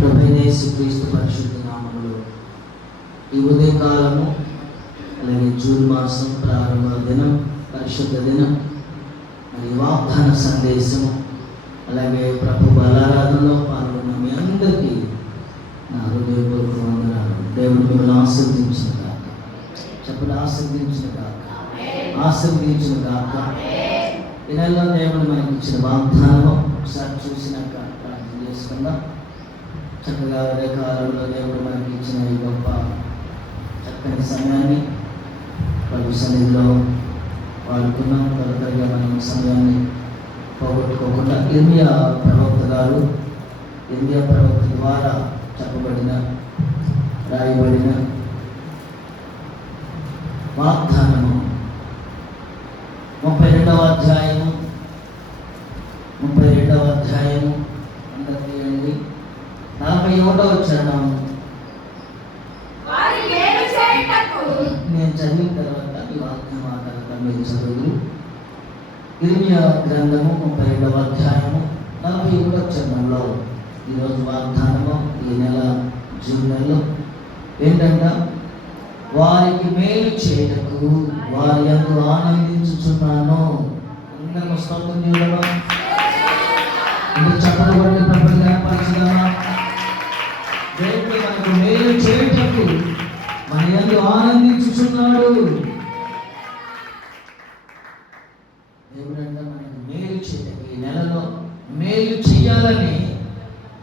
ప్రభువైన యేసుక్రీస్తు పరిశుద్ధ నామములో ఈ ఉదయకాలము అలాగే జూన్ మాసం ప్రారంభ దినం, పరిశుద్ధ దినం, మరి వాగ్దాన సందేశము, అలాగే ప్రభు బలారాధనలో పాల్గొన్న మీ అందరికీ నా హృదయపూర్వక వందనాలు. దేవుడు మిమ్మల్ని ఆశీర్వదించిన కాక, చెప్పండి ఆశీర్వదించిన కాక, ఆశీర్వదించిన కాక. ఈ నెలలో దేవుడు మనకి ఇచ్చిన వాగ్దానం ఒకసారి చూసినాక ప్రార్థన చేసుకుందాం. చక్కగా ఉదయకాలంలో దేవుడు మనకి ఇచ్చిన ఈ గొప్ప చక్కని సమయాన్ని ప్రభు సన్నిధిలో వాడుకున్నాం. త్వరగా మనం సమయాన్ని పోగొట్టుకోకుండా ఇర్మియా ప్రవక్త గారు, ఇర్మియా ప్రవక్త ద్వారా చెప్పబడిన, రాయబడిన వాగ్దానము 32వ అధ్యాయము అందరికీ అండి 41వ చరణం నేను చదివిన తర్వాత ఈ వాక్యం ఆధారంగా మీరు చదువు. ఇర్మియా గ్రంథము 32వ అధ్యాయము 41వ చరణంలో ఈరోజు వాగ్దానము, ఈ నెల జూన్ నెలలో ఏంటంటే, వారికి మేలు చేయటకు వారి యందు ఆనందించుచున్నాను. అందరూ స్తోత్రం చేయడమా, చప్పలు కొట్టి ప్రభువుని కనపరచుదామా. దేవుడు మనకు మేలు చేయటకు మన యందు ఆనందించుచున్నాడు. దేవుడు అంట మనకు మేలు చేయటకు, ఈ నెలలో మేలు చేయాలని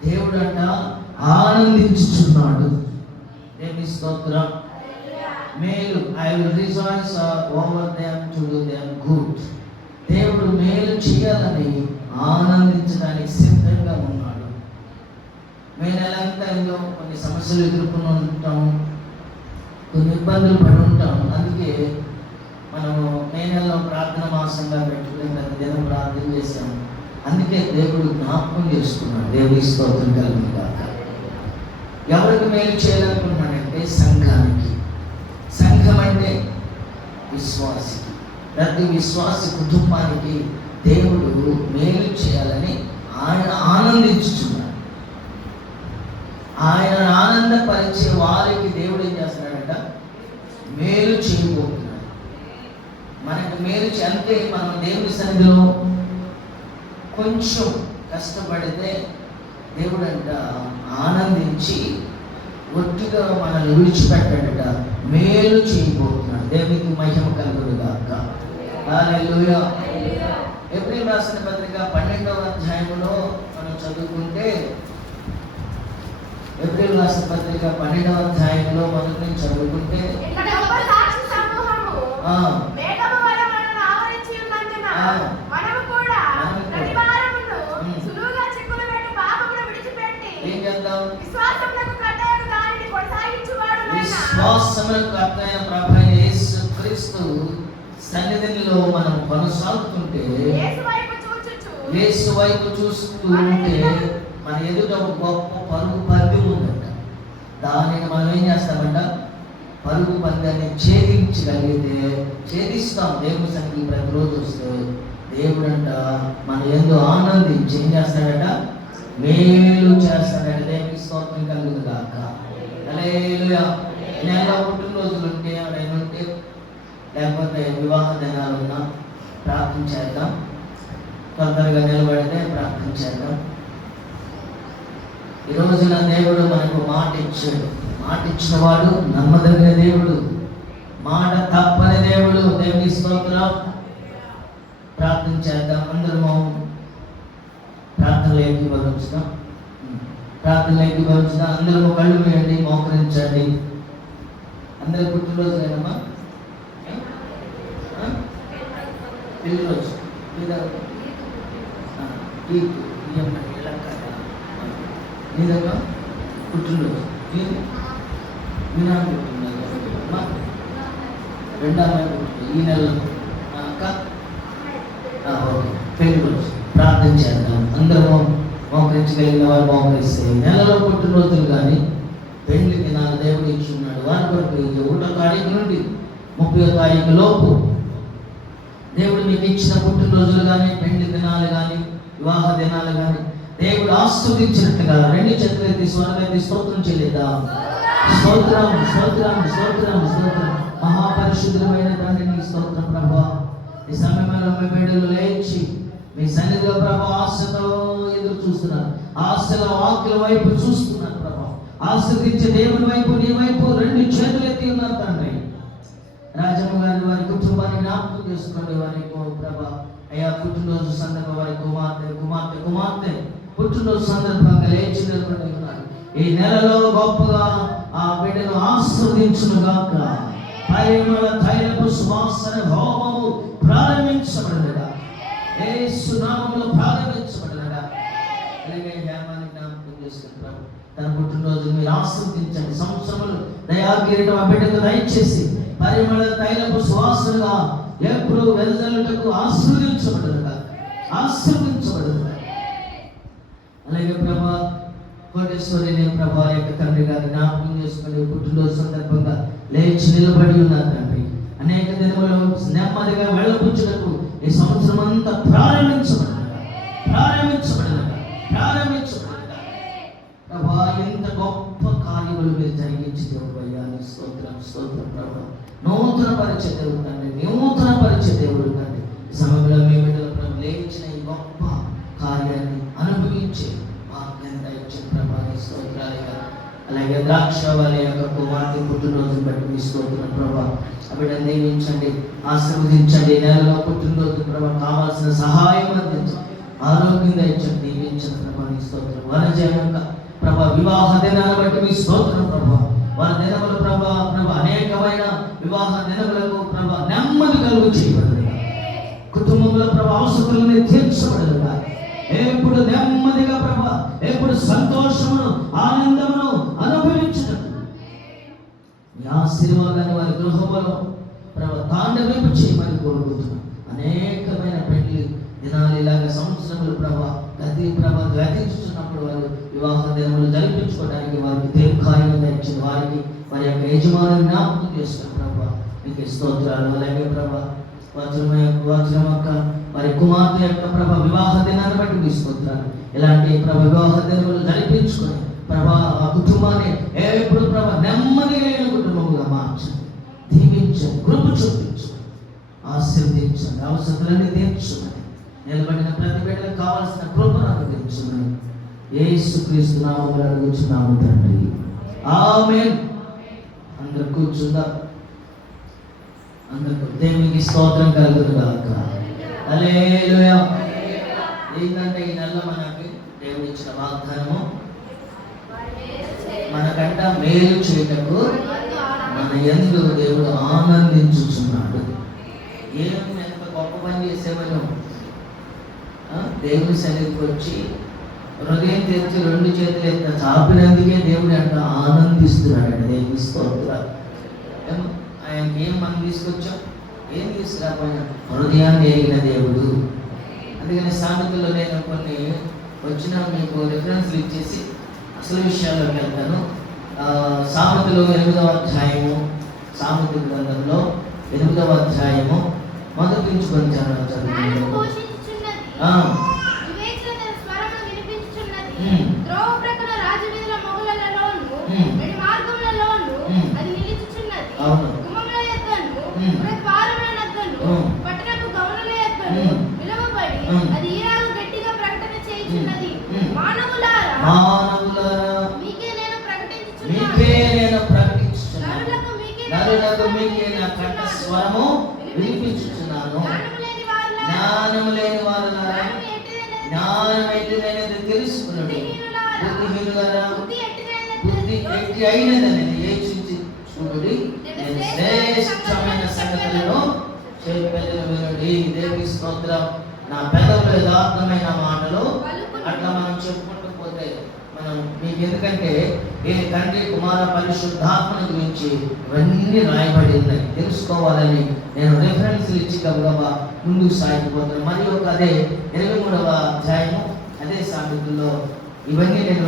దేవుడు అంట ఆనందించుచున్నాడు. దేవుని స్తోత్రం. మేలు, I will rejoice over them to do them good. దేవుడు మేలు చేయాలని ఆనందించడానికి సిద్ధంగా ఉన్నాడు. మే నెలంతలో కొన్ని సమస్యలు ఎదుర్కొని ఉంటాం, కొన్ని ఇబ్బందులు పడి ఉంటాం. అందుకే మనము మే నెలలో ప్రార్థన మాసంగా పెట్టుకుని ప్రతి దినం ప్రార్థన చేశాము. అందుకే దేవుడు జ్ఞాపకం చేసుకున్నాడు. దేవుని స్తోత్రం కలుగును గాక. ఎవరికి మేలు చేయాలనుకున్నాడంటే సంఘానికి. సంఘం అంటే విశ్వాసికి, ప్రతి విశ్వాసి కుటుంబానికి దేవుడు మేలు చేయాలని ఆయన ఆనందించుచున్నాడు. ఆయన ఆనందపరిచే వారికి దేవుడు ఏం చేస్తున్నాడంట, మేలు చేయబోతున్నాడు. మనకు మేలు అంటే మనం దేవుని సన్నిధిలో కొంచెం కష్టపడితే దేవుడు అంట ఆనందించి ఒట్టిగా మనల్ని విడిచిపెట్టాడట, మేలు చేయబోతున్నాడు. దేవునికి మహిమ కలుగును గాక. హల్లెలూయా. ఏప్రిల్ రాసిన పత్రిక 12వ అధ్యాయంలో మనం చదువుకుంటే, ఏప్రిల్ రాసిన పత్రిక 12వ అధ్యాయంలో మొదటి నుంచి చదువుకుంటే, ఏం చేద్దాం? విశ్వాసములకు కర్తయైన ప్రభువైన యేసుక్రీస్తు సన్నిధిలో మనం కొనసాగుతుంటే, యేసు వైపు చూస్తూ ఉంటే మన ఎదుట ఒక గొప్ప పరుగు పందెం ఉందంట. దానిని మనం ఏం చేస్తామంట, పరుగు పందాన్ని ఛేదిస్తాం. దేవుని సన్నిధికి ప్రతిరోజు వస్తే దేవుడంట మన యందు ఆనందించి ఏం చేస్తాడట, మేలు చేస్తాడట. దేవునికి స్తోత్రం కలుగును గాక. హల్లెలూయా. నెల పుట్టినరోజులు ఉంటే, ఎవరైనా ఉంటే, లేకపోతే వివాహ దినాలు ఉన్నా ప్రార్థన చేద్దాం. తొందరగా నిలబడితే ప్రార్థన చేద్దాం. ఈ రోజున దేవుడు మనకు మాట ఇచ్చాడు. మాట ఇచ్చిన వాడు నమ్మదగిన దేవుడు, మాట తప్పని దేవుడు. దేవుని స్తోత్రం. ప్రార్థన చేద్దాం. అందరము ప్రార్థనలు ఏకీభవించుదాం. అందరూ కళ్ళు వేయండి, మోకరించండి. అందరి పుట్టినరోజు లేదమ్మా, పెళ్లి రోజు నీదమ్మా పుట్టినరోజు, మీ నాన్న పుట్టినరోజు, రెండో అమ్మాయి పుట్టినరోజు ఈ నెలలో అక్క. ఓకే, పెళ్లి రోజు ప్రార్థన చేద్దాం. అందరూ మోకరించగలిగిన వారు మోకరిస్తే, నెలలో పుట్టినరోజులు కానీ పెళ్లి దినాలు దేవుడు ఇచ్చున్నాడు. వారి కొరకు 1వ తారీఖు నుండి 30వ తారీఖు లోపు దేవుడు మీకు ఇచ్చిన పుట్టినరోజులు కానీ, పెళ్లి దినాలు కానీ, వివాహ దినాలు కానీ దేవుడు ఆస్వాదించినట్టుగా రెండు చేతులెత్తి స్వరమెత్తి స్తోత్రం చెల్లిద్దాం. స్తోత్రం స్తోత్రం స్తోత్రం స్తోత్రం. మహాపరిశుద్ధమైన తండ్రి నీ స్తోత్రం ప్రభువా. ఈ సమయంలో మీ బిడ్డలు లేచి మీ సన్నిధిలో ప్రభు ఆశతో ఎదురు చూస్తున్నారు. ఆశల వాక్యుల వైపు చూస్తున్నారు ప్రభు. ఆస్వాదించే దేవుని వైపు నీ వైపు రెండు చేతులెత్తి ఉన్నారు తండ్రి. రాజమ్మ గారి వారి కుటుంబాన్ని జ్ఞాపకం చేసుకోండి. వారి ప్రభా అయ్యా పుట్టినరోజు సందర్భంగా వారి కుమార్తె పుట్టినరోజు సందర్భంగా లేచి నిలబడి ఉన్నారు. ఈ నెలలో గొప్పగా ఆ బిడ్డను ఆస్వాదించును గాక. పరిమళ తైలపు సువాసన హోమము ప్రారంభించబడగా, యేసు నామములో ప్రారంభించబడగా. అలాగే హేమాన్ని జ్ఞాపకం చేసుకుంటారు. తన పుట్టినరోజు మీరు ఆస్వాదించండి. సంవత్సరములు దయా కిరీటం ఆ బిడ్డకు దయచేసి పరిమళ తైలపు సువాసనగా ఎప్పుడు వెదజల్లుటకు ఆశీర్వదించబడదుగా. అలాగే ప్రభా కోటేశ్వరిని ప్రభా యొక్క తండ్రి గారిని జ్ఞాపకం చేసుకుని పుట్టినరోజు సందర్భంగా లేచి నిలబడి ఉన్నారు తండ్రి. అనేక దినములు నెమ్మదిగా వెళ్ళపుచ్చుటకు ఈ సంవత్సరం అంతా ప్రారంభించబడదుగా. ప్రభా ఎంత గొప్ప కార్యములు మీరు జరిగించి దేవుడు అయ్యా నీ స్తోత్రం ప్రభా. నూతన పరిచయ దేవుడు తండ్రి, నూతన పరిచయ దేవుడు తండ్రి. సమయంలో మీ బిడ్డల ప్రభు లేచిన ఈ గొప్ప కార్యాన్ని అనుభవించే భాగ్యంగా ఇచ్చిన ప్రభా నీ స్తోత్రాలుగా. అలాగే ద్రాక్ష వారి యొక్క కుమార్తె పుట్టినరోజు బట్టి మీ స్తోత్రం ప్రభా. బిడ్డను దీవించండి, ఆశీర్వదించండి. నెలలో పుట్టినరోజు ప్రభా కావాల్సిన సహాయం అందించండి, ఆరోగ్యంగా ఇచ్చండి, దీవించిన ప్రభా నీ స్తోత్రం. వనజ యొక్క ప్రభా వివాహ దినాన్ని బట్టి మీ స్తోత్రం ప్రభా. వారి దినముల ప్రభా అనేకమైన వివాహ దినములకు ప్రభా నెమ్మది కలుగు చేయబడదుగా. కుటుంబంలో ప్రభా అవసరాలను తీర్చబడదుగా. ఎప్పుడు నెమ్మదిగా ప్రభా, ఎప్పుడు సంతోషమును ఆనందమును అనుభవించుటకు ఈ ఆశీర్వాదాన్ని వారి గృహంలో ప్రభా తాండవింపు చేయమని కోరుకుంటున్నాం. అనేకమైన పెళ్లి దినాలు ఇలాగ సంవత్సరములు ప్రభా గతించుతున్నప్పుడు వారు వివాహ దినములు జరిపించుకోవడానికి వారికి దీర్ఘాయువుగా ఇచ్చిన వారికి వారి యొక్క యజమానులు జ్ఞాపకం చేస్తున్న ప్రభా మీకు స్తోత్రాలు. అలాగే ప్రభా వజ్రం యొక్క వారి కుమార్తె యొక్క ప్రభా వివాహ దినాన్ని బట్టి మీ స్తోత్రాలు. ఇలాంటి ప్రభా వివాహ దినములు జరిపించుకొని ప్రభా ఆ కుటుంబాన్ని ఎప్పుడు ప్రభా నెమ్మదిగా కుటుంబముగా మార్చండి, దీవించండి, కృప చూపించండి, ఆశీర్వదించండి, అవసరాలన్నీ తీర్చమని నిలబడిన ప్రతి బిడ్డలకు కావాల్సిన కృపను అనుగ్రహించమని యేసుక్రీస్తు నామములో అడుగుచున్నాము తండ్రి. ఆమేన్. అందరూ కూర్చుందాం. అందరూ దేవునికి స్తోత్రం కలుగును గాక. హల్లెలూయా. ఏంటంటే ఈ నెల మనకి దేవుడు ఇచ్చిన వాగ్దానము, మనకంట మేలు చేయటకు మన యందు దేవుడు ఆనందించుచున్నాడు. ఏమి ఎంత గొప్ప పని చేసేవను దేవుని సన్నిధికి వచ్చి హృదయం తెరిచి రెండు చేతులు ఎంత చాపినందుకే దేవుడు అంట ఆనందిస్తున్నాడు. దేవుని స్తోత్రాలు. ఆయనకి ఏం మనం తీసుకొచ్చాం, ఏం తీసుకురాపోయినా హృదయాన్ని ఎరిగిన దేవుడు. అందుకని సామెతల్లో నేను కొన్ని వచ్చిన మీకు రిఫరెన్స్లు ఇచ్చేసి అసలు విషయాల్లోకి వెళ్తాను. సామెతలు 8వ అధ్యాయము, సామెత గ్రంథంలో 8వ అధ్యాయము మొదటి నుంచి కొంచెం చదువుకుంటాము. స్వరము వినిపించుచున్నాను. జ్ఞానము లేని వారులారా జ్ఞానం ఎట్టిదైనది తెలుసుకున్నాడు. బుద్ధిహీనులారా బుద్ధి ఎట్టి అయినదని యోచించి చూడుడి. నేను శ్రేష్టమైన సంగతులను చెప్పెదను వినుడి. దేవుని స్తోత్రం. నా పెదవులు యథార్థమైన మాటలు అట్లా మనం చెప్పుకుంటూ పోతే మనం మీకు ఎందుకంటే ఏ తండ్రి కుమార పరిశుద్ధాత్మను గురించి ఇవన్నీ రాయబడి ఉన్నాయి, తెలుసుకోవాలని నేను రిఫరెన్స్లు ఇచ్చి గబగబా ముందుకు సాగిపోతాను. మరియు అదే 23వ అధ్యాయము అదే సామెతల్లో ఇవన్నీ నేను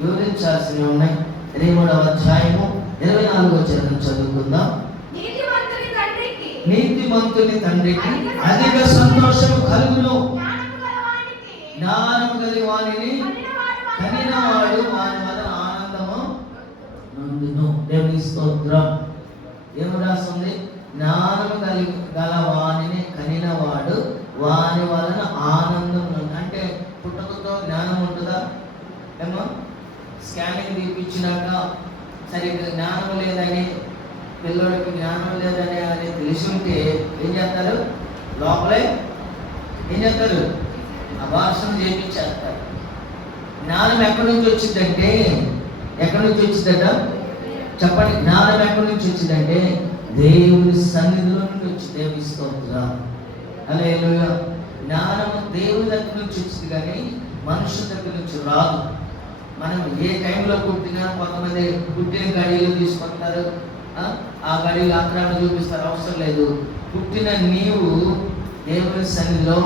వివరించాల్సినవి ఉన్నాయి. 23వ అధ్యాయము 24వ వచనం చదువుకుందాం. నీతిమంతుని తండ్రికి అధిక సంతోషము కలుగును, జ్ఞానము గల వానిని జ్ఞానము గల వాణిని కనినవాడు వాని వలన ఆనందం. అంటే పుట్టుకతో జ్ఞానం ఉంటుందా? ఏమో స్కానింగ్ తీపించినాక సరిగ్గా జ్ఞానం లేదని, పిల్లోడికి జ్ఞానం లేదని అని తెలిసి ఉంటే ఏం చేస్తారు? లోపలే ఏం చేస్తారు? అభాషణ చేయించేస్తారు. జ్ఞానం ఎక్కడి నుంచి వచ్చిందంటే, ఎక్కడి నుంచి వచ్చిందట చెప్పండి? జ్ఞానం ఎక్కడి నుంచి వచ్చిందంటే దేవుని సన్నిధిలో నుండి వచ్చి. దేవుని స్తోత్రం. హల్లెలూయా. జ్ఞానము దేవుని దగ్గర నుంచి వచ్చింది కానీ మనుషుల దగ్గర నుంచి రాదు. మనం ఏ టైంలో పుట్టినా, కొంతమంది పుట్టిన గడియలు తీసుకుంటారు, ఆ గడియలు అక్కడ చూపిస్తారు. అవసరం లేదు. పుట్టిన నీవు దేవుని సన్నిధిలో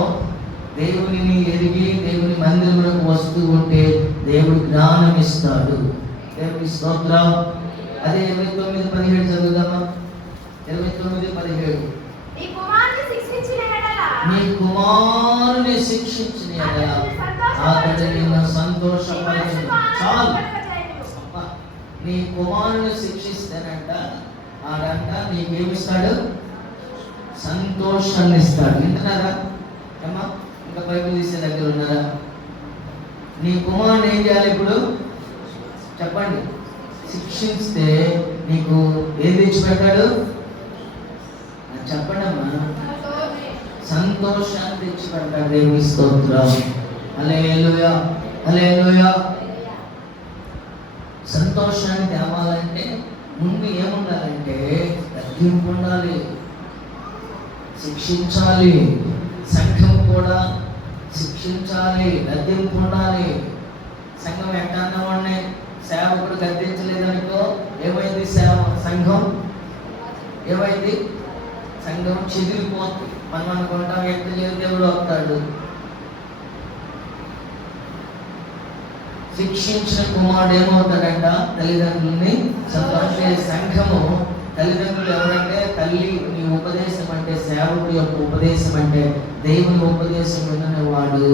దేవుని ఎరిగి దేవుని మందిరంలోకి వస్తూ ఉంటే దేవుడు జ్ఞానం ఇస్తాడు. దేవుని స్తోత్రం. అదే 29:17 చదువుదామా? 29:17. నీ కుమారుని శిక్షించిన అతడు నిన్ను సంతోషపరచును. చాలు. నీ కుమారుని శిక్షిస్తానంట, ఆడంట నీకేమిస్తాడు? సంతోషాన్ని ఇస్తాడు. వింటున్నారా అమ్మా? ఇంకా బైబిల్ తీసే దగ్గర ఉన్నారా? నీ కుమారుని ఏం చేయాలి ఇప్పుడు చెప్పండి? శిక్షిస్తే నీకు ఏం తెచ్చిపెట్టాడు? చెప్పండి అమ్మా. సంతోషాన్ని తెచ్చిపెట్టాడు. దేవుని స్తోత్రం. హల్లెలూయా, హల్లెలూయా. సంతోషాన్ని తేవాలంటే ముందు ఏముండాలంటే తగ్గింపు ఉండాలి, శిక్షించాలి. సంఘం కూడా శిక్షించాలి, గద్దింపు ఉండాలి. సంఘం ఎట్టన్న వాడిని సేవకుడు గద్దించలేదనుకో ఏమైంది? సంఘం ఏమైంది? సంఘం చెదిరిపోతుంది. మనం అనుకుంటాం ఎట్ట చేసి దేవుడు వస్తాడు. శిక్షించిన కుమారుడు ఏమవుతాడంట? తల్లిదండ్రుల్ని సంతోషించే. సంఘము తల్లిదండ్రులు ఎవరంటే తల్లి నీ ఉపదేశం అంటే, సేవకుడి యొక్క ఉపదేశం అంటే, దేవుని ఉపదేశం వినని వాడు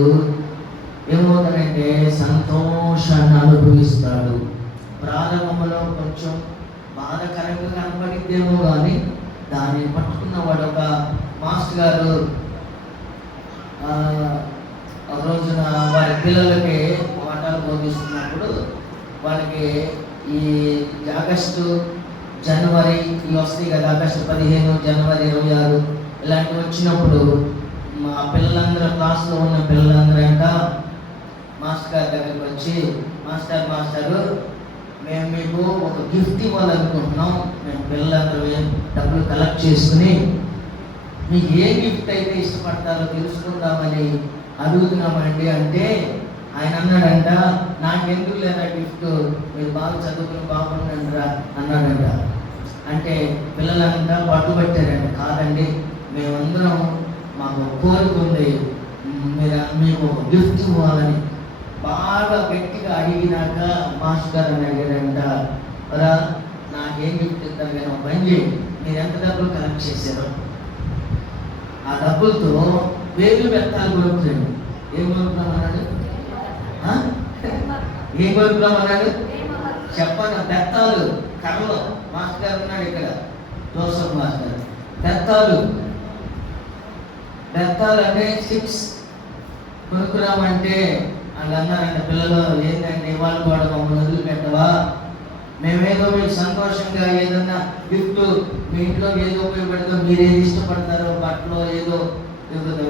ఏమవుతాడంటే సంతోషాన్ని అనుభవిస్తాడు. ప్రారంభంలో కొంచెం బాధకరంగా కనపడిద్దేమో కానీ దాన్ని పట్టుకున్న వాడు. ఒక మాస్టర్ గారు ఒక రోజున వారి పిల్లలకి పాఠాలు బోధిస్తున్నప్పుడు వాళ్ళకి ఈ ఆగస్టు, జనవరి ఇవి వస్తాయి కదా, ఆగస్టు 15, జనవరి 26 ఇలాంటివి వచ్చినప్పుడు మా పిల్లలందరూ, క్లాస్లో ఉన్న పిల్లలందరూ అంట మాస్టర్ గారి దగ్గరికి వచ్చి, మాస్టరు మేము మీకు ఒక గిఫ్ట్ ఇవ్వాలనుకుంటున్నాం. మేము పిల్లలందరూ డబ్బులు కలెక్ట్ చేసుకుని మీకు ఏ గిఫ్ట్ అయితే ఇష్టపడతారో తెలుసుకుందామని అడుగుతున్నామండి అంటే ఆయన అన్నాడంట, నాకెందుకు లేదా గిఫ్ట్, మీరు బాగా చదువుకుని బాగుండండిరా అన్నాడంట. అంటే పిల్లలంతా పట్టుబట్టారంట. కాదండి, మేమందరం మాకు కోరిక ఉంది, మీరు మీకు ఒక గిఫ్ట్ ఇవ్వాలని బాగా గట్టిగా అడిగినాక మాస్టర్ గారు అని అడిగాడంట, రా నాకేం గిఫ్ట్ ఇస్తారు కానీ ఒక పని చేయండి, మీరు ఎంత డబ్బులు కలెక్ట్ చేశారో ఆ డబ్బులతో వేలు బెత్తాలు కొనుక్కోండి. ఏం కొనుక్కున్నామన్నాడు? ఏం కొనుక్కున్నామన్నాడు? చెప్పండి. బెత్తాలు, కర్రలు. మాస్టర్ గారు ఉన్నాడు ఇక్కడ, జోసఫ్ మాస్టర్. బెత్తాలు అంటే 6 కొనుక్కున్నామంటే వాళ్ళు అన్నారంటే పిల్లలు, ఏంటంటే వాళ్ళు కూడా మమ్మల్ని వదిలిపెట్టవా, మేమేదో మీకు సంతోషంగా ఏదన్నా గిఫ్ట్ మీ ఇంట్లో ఏదో ఉపయోగపడతాం, మీరేది ఇష్టపడతారో బట్టలో ఏదో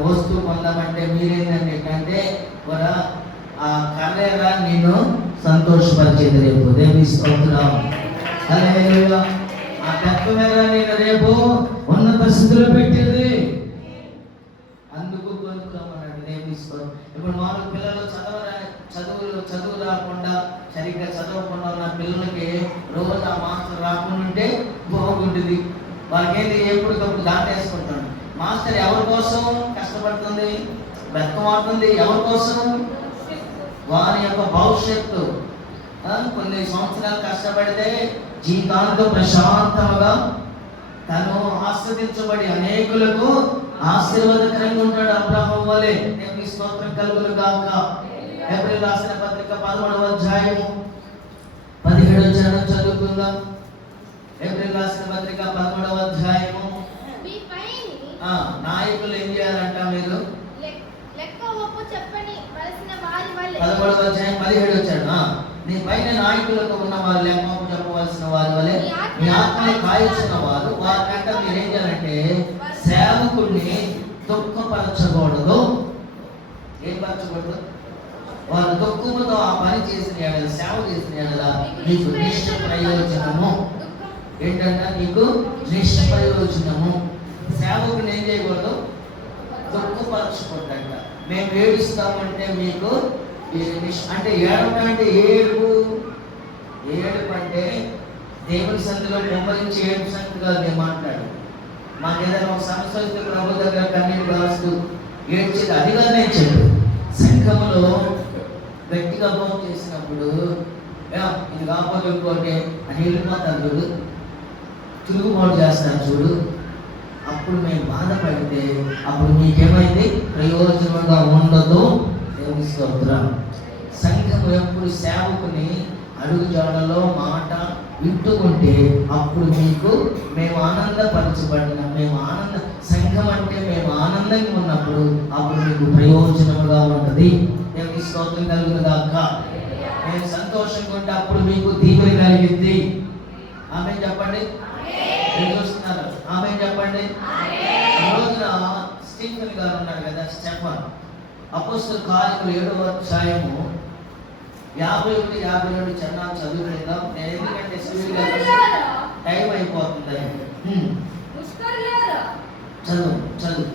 వస్తువు పొందామంటే మీరేంటంటే అంటే కూడా ఆ కర్రేరా నేను సంతోషపరిచేది రేపు. దేవుని స్తోత్రం. హల్లెలూయా. ఆ తత్వమేరా నేను రేపు ఉన్నత స్థితిలో పెట్టేది. అందుకు కొనుక్కోమన్నాడు. దేవుని స్తోత్రం. ఇప్పుడు మాకు పిల్లలు చదువు రాకుండా సరిగ్గా చదవకుండా ఉన్న పిల్లలకి రోజు ఆ మాస్టర్ రాకుండా ఉంటే బాగుంటుంది. వాళ్ళకేంటి ఎప్పటికప్పుడు దాటేసుకుంటాడు. మాస్టర్ ఎవరి కోసం కష్టపడుతుంది, బ్రతకమాడుతుంది? ఎవరి కోసం? వారి యొక్క భవిష్యత్తు. కొన్ని సంవత్సరాలు కష్టపడితే జీవితాంతం ప్రశాంతంగా తను ఆస్వాదించబడి అనేకులకు ఆశీర్వాదకరంగా ఉంటాడు. అబ్రహాము వలె. దేవుని స్తోత్రం కలుగును గాక. ఏప్రిల్ రాసిన పత్రిక 11వ అధ్యాయము 17వ వచనం చదువుకుందాం. ఏప్రిల్ రాసిన పత్రిక 11వ అధ్యాయము నాయకులు ఏం చేయాలంట? మీరు లెక్క ఒప్పు చెప్పని వలసిన వారి వలె 13వ అధ్యాయం 17 వచ్చాడు. నీ పైన నాయకులకు ఉన్న వారు లెక్క ఒప్పు చెప్పవలసిన వారి వలె మీ ఆత్మను కాయించిన వారు వారికంటే మీరు ఏం చేయాలంటే సేవకుడిని దుఃఖపరచకూడదు. ఏం పరచకూడదు? వారు దుఃఖముతో ఆ పని చేసిన ఎడల, సేవ చేసిన ఎడల నీకు నిష్ప్రయోజనము. ఏంటంటే నీకు నిష్ప్రయోజనము. సేవకుని ఏం చేయకూడదు? దుఃఖపరచకూడదంట. మేము ఏడుస్తామంటే మీకు అంటే ఏడవడం అంటే ఏడుపు అంటే దేవుని సంధిలో కుమ్మరించి ఏడుపు సంగతి కాదు. నేను మాట్లాడు మాకు ఏదైనా ఒక సమస్య వస్తే ప్రభు దగ్గర కన్నీరు కాస్తూ ఏడ్చేది అది కాదు నేను చెప్పు. సంఘములో గట్టిగా భోజనం చేసినప్పుడు ఇది కాకపోతే ఇంకోటి అని వెళ్ళిపోతాను చూడు, తిరుగుబాటు చేస్తాను చూడు, అప్పుడు మేము బాధపడితే అప్పుడు మీకేమైంది? ప్రయోజనంగా ఉండదు. దేవుని స్తోత్రం. సంఘం ఎప్పుడు సేవకుని అడుగుజాడలో మాట వింటుకుంటే అప్పుడు మీకు మేము ఆనందపరచబడిన సంఘం అంటే మేము ఆనందంగా ఉన్నప్పుడు అప్పుడు మీకు ప్రయోజనముగా ఉంటుంది. దేవుని స్తోత్రం కలుగును గాక. మేము సంతోషంగా ఉంటే అప్పుడు మీకు దీవెన కలిగింది. ఆమె చెప్పండి. చూస్తున్నారు? ఆమె చెప్పండి. రోజున స్టీఫెన్ గారు ఉన్నారు కదా, స్టెఫన్. అపోస్తలుల కార్యములు 7వ అధ్యాయము 51, 52 చరణాలు చదువుకుందాం. నేను ఎందుకంటే టైం అయిపోతుంది. చదువు చదువు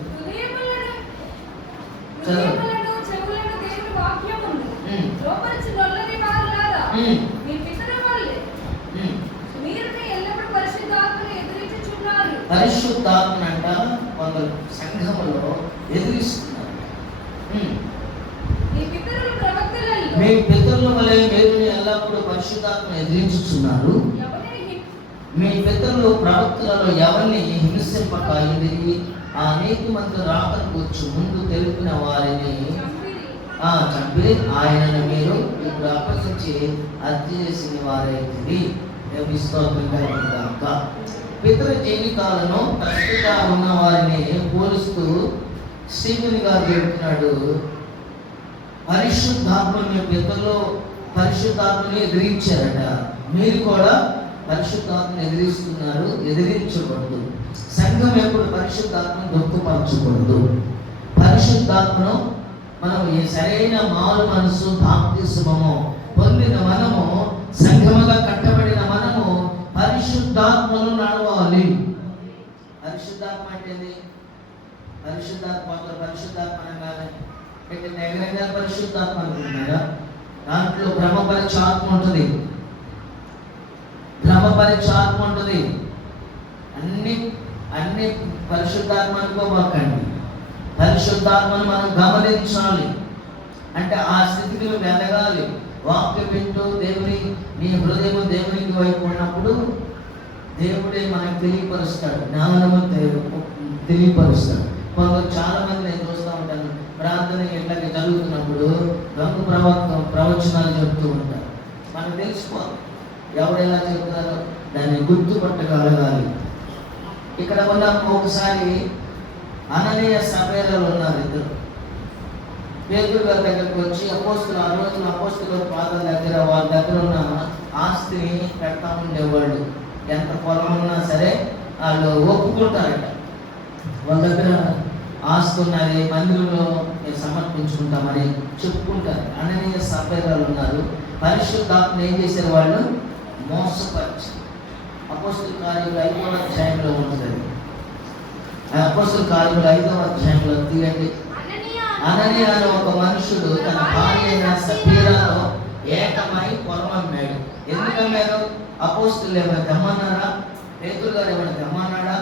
పరిశుద్ధాత్మ అంట కొందరు సంఘములో ఎదిరిస్తున్నారు. మీ పితరుల వలె మీరు ఎల్లప్పుడూ పరిశుద్ధాత్మ ఎదిరించుచున్నారు. మీ పితరులు ప్రవక్తలలో ఎవరిని హింసింపక ఎదిరి ఆ నీతిమంతుల రాకకు వచ్చి ముందు తెలిపిన వారిని చంపి ఆయనను మీరు ఇప్పుడు అప్పగించి హత్య చేసిన వారైంది. పితృ జీవితాలను ప్రస్తుత ఉన్న వారిని పోలుస్తూ స్టీఫెన్ గారు చెబుతున్నాడు, పరిశుద్ధాత్మని మీ పితరులు పరిశుద్ధాత్మని ఎదిరించారట, మీరు కూడా పరిశుద్ధాత్మని ఎదిరిస్తున్నారు. ఎదిరించకూడదు. సంఘం ఎప్పుడు పరిశుద్ధాత్మను దుఃఖపరచకూడదు. పరిశుద్ధాత్మను మనం ఈ సరైన మారు మనసు బాప్తిస్మము పొందిన మనము, సంఘముగా కట్టబడిన మనము పరిశుద్ధాత్మను నడవాలి. పరిశుద్ధాత్మ అంటే పరిశుద్ధాత్మ అనగానే ఎగరంగా పరిశుద్ధాత్మ అనుకుంటున్నారా? దాంట్లో భ్రమపరిచే ఆత్మ ఉంటుంది. అన్ని పరిశుద్ధాత్మ అనుకోబాకండి. పరిశుద్ధాత్మను మనం గమనించాలి. అంటే ఆ స్థితికి నువ్వు ఎదగాలి. వాక్యం వింటూ నీ హృదయం దేవునికి వైపు ఉన్నప్పుడు దేవుడే మనకు తెలియపరుస్తాడు, జ్ఞానము తెలియపరుస్తాడు. కొందరు చాలా మంది నేను చూస్తూ ఉంటాను, ప్రార్థన ఎట్లాగే జరుగుతున్నప్పుడు ప్రవచనాలు చెప్తూ ఉంటారు. మనకు తెలిసిపోవాలి ఎవరెలా చెప్తారో దాన్ని గుర్తుపట్టగలగాలి. ఇక్కడ ఉన్న ఒకసారి అననీయ సభ్యులు ఉన్నారు ఇద్దరు. పేతురు గారి దగ్గరకు వచ్చి ఆ రోజున అపోస్తుల పాదాల దగ్గర వాళ్ళ దగ్గర ఉన్న ఆస్తిని పెడతా ఉండేవాళ్ళు. ఎంత పొలం ఉన్నా సరే వాళ్ళు ఒప్పుకుంటారట. వాళ్ళ దగ్గర ఆస్తి ఉన్నది, మందిరంలో సమర్పించుకుంటామని చెప్పుకుంటారు. అననీయ సభ్యులు ఉన్నారు. పరిశుద్ధాత్మ ఏం చేశారు? వాళ్ళు మోసపరిచి. అపోస్తుల కార్యములు 5వ అధ్యాయంలో ఉంటుంది. అపోస్తుల కార్యములు 5వ అధ్యాయంలో తీయండి. అననీయ అనే ఒక మనుషుడు తన భార్య అయిన సఫీరాతో ఏకమై పొలం అమ్మాడు. ఎందుకమ్మారు? అపోస్తులు ఏమైనా తెమ్మన్నారా? పేతురు గారు ఏమైనా తెమ్మన్నాడా?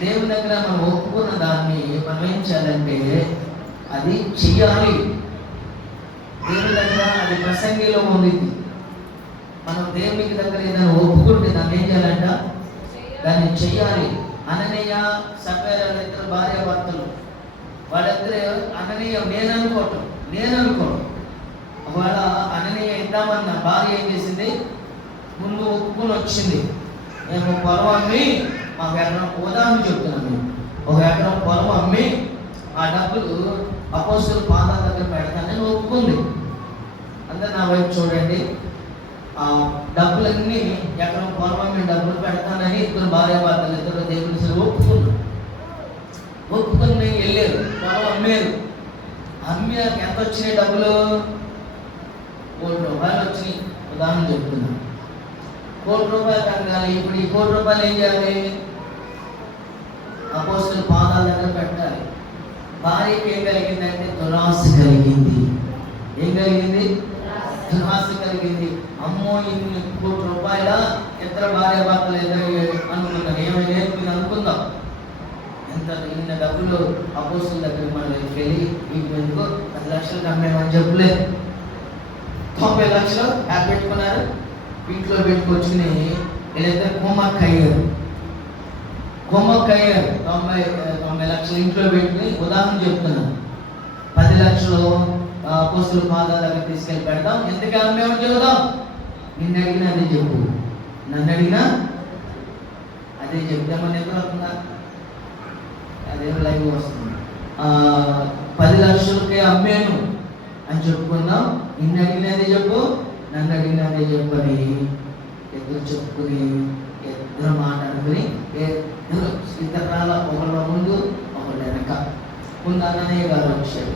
దేవుని దగ్గర మనం ఒప్పుకున్న దాన్ని మనం ఏం చేయాలంటే అది చెయ్యాలి. దేవుని దగ్గర అది ప్రసంగిలో ఉంది. మనం దేవునికి దగ్గర ఏదైనా ఒప్పుకుంటే దాన్ని ఏం చేయాలంట? దాన్ని చెయ్యాలి. అననీయ సఫీరా ఇద్దరు భార్య భర్తలు. వాళ్ళిద్దరు అననీయ నేను అనుకోవటం ఒకవేళ అననీయ ఇద్దామన్న భార్య ఏం చేసింది? ముందు ఒప్పుకొని వచ్చింది. మేము పొలం అమ్మి మాకు ఎక్కడ ఉదాహరణ చెప్తున్నాను. ఒక ఎకరం పొలం అమ్మి ఆ డబ్బులు అపోస్తలుల పాదాల దగ్గర పెడతానని ఒప్పుకుంది. అందరు నా వైపు చూడండి. ఆ డబ్బులన్నీ ఎకరం పొలం అమ్మి డబ్బులు పెడతానని ఇద్దరు భార్యాభర్తలు ఇద్దరు దేవుని సేవ ఒప్పుకుని వెళ్ళారు. పొలం అమ్మారు. అమ్మాక ఎంత వచ్చినాయి డబ్బులు? ₹1,00,000 వచ్చినాయి. ఉదాహరణ చెప్తున్నాను. ₹1,00,000 కలగాలి. ఇప్పుడు ఈ ₹1,00,000 ఏం చేయాలి? అపోస్తలుల పాదాల దగ్గర పెట్టాలి. భార్యకి ఏం కలిగిందంటే దురాశ కలిగింది. ఏం కలిగింది? దురాశ కలిగింది. అమ్మో ఇన్ని ₹1,00,000 ఇద్దరు భార్యాభర్తలు ఇద్దరు అనుకున్నారు. ఏమైనా మీరు అనుకుందాం, ఎంత ఇన్ని డబ్బులు అపోస్తలుల దగ్గర మనం వెళ్ళి మీకు ఎందుకో 10 లక్షలకు అమ్మేమని చెప్పలేదు. 90 లక్షలు యాడ్ పెట్టుకున్నారు. ఇంట్లో పెట్టుకొచ్చుకుని వీళ్ళిద్దరు కొమ్మక్కయ్యారు. 90 లక్షలు ఇంట్లో పెట్టుకుని, ఉదాహరణ చెప్తున్నాను, 10 లక్షలు అపోస్తలుల పాదాల దగ్గర తీసుకెళ్ళి పెడదాం. ఎందుకు అమ్మేమని చెబుదాం? నిన్ను అడిగినా అదే చెప్పు, నన్ను అడిగినా అదే చెప్తామని ఎందుకు అవుతుందా? అదే లైవ్ వస్తుంది. 10 లక్షలకే అమ్మాను అని చెప్పుకున్నాం. నిన్ను అడిగినదే చెప్పు, నన్ను అడిగినదే చెప్పు అని ఇద్దరు చెప్పుకుని ఇద్దరు మాట్లాడుకుని ఇద్దరు రాళ్ళ ఒకళ్ళ ముందు ఒకళ్ళ వెనక. ముందు అన్నయ్య గారు వచ్చాడు.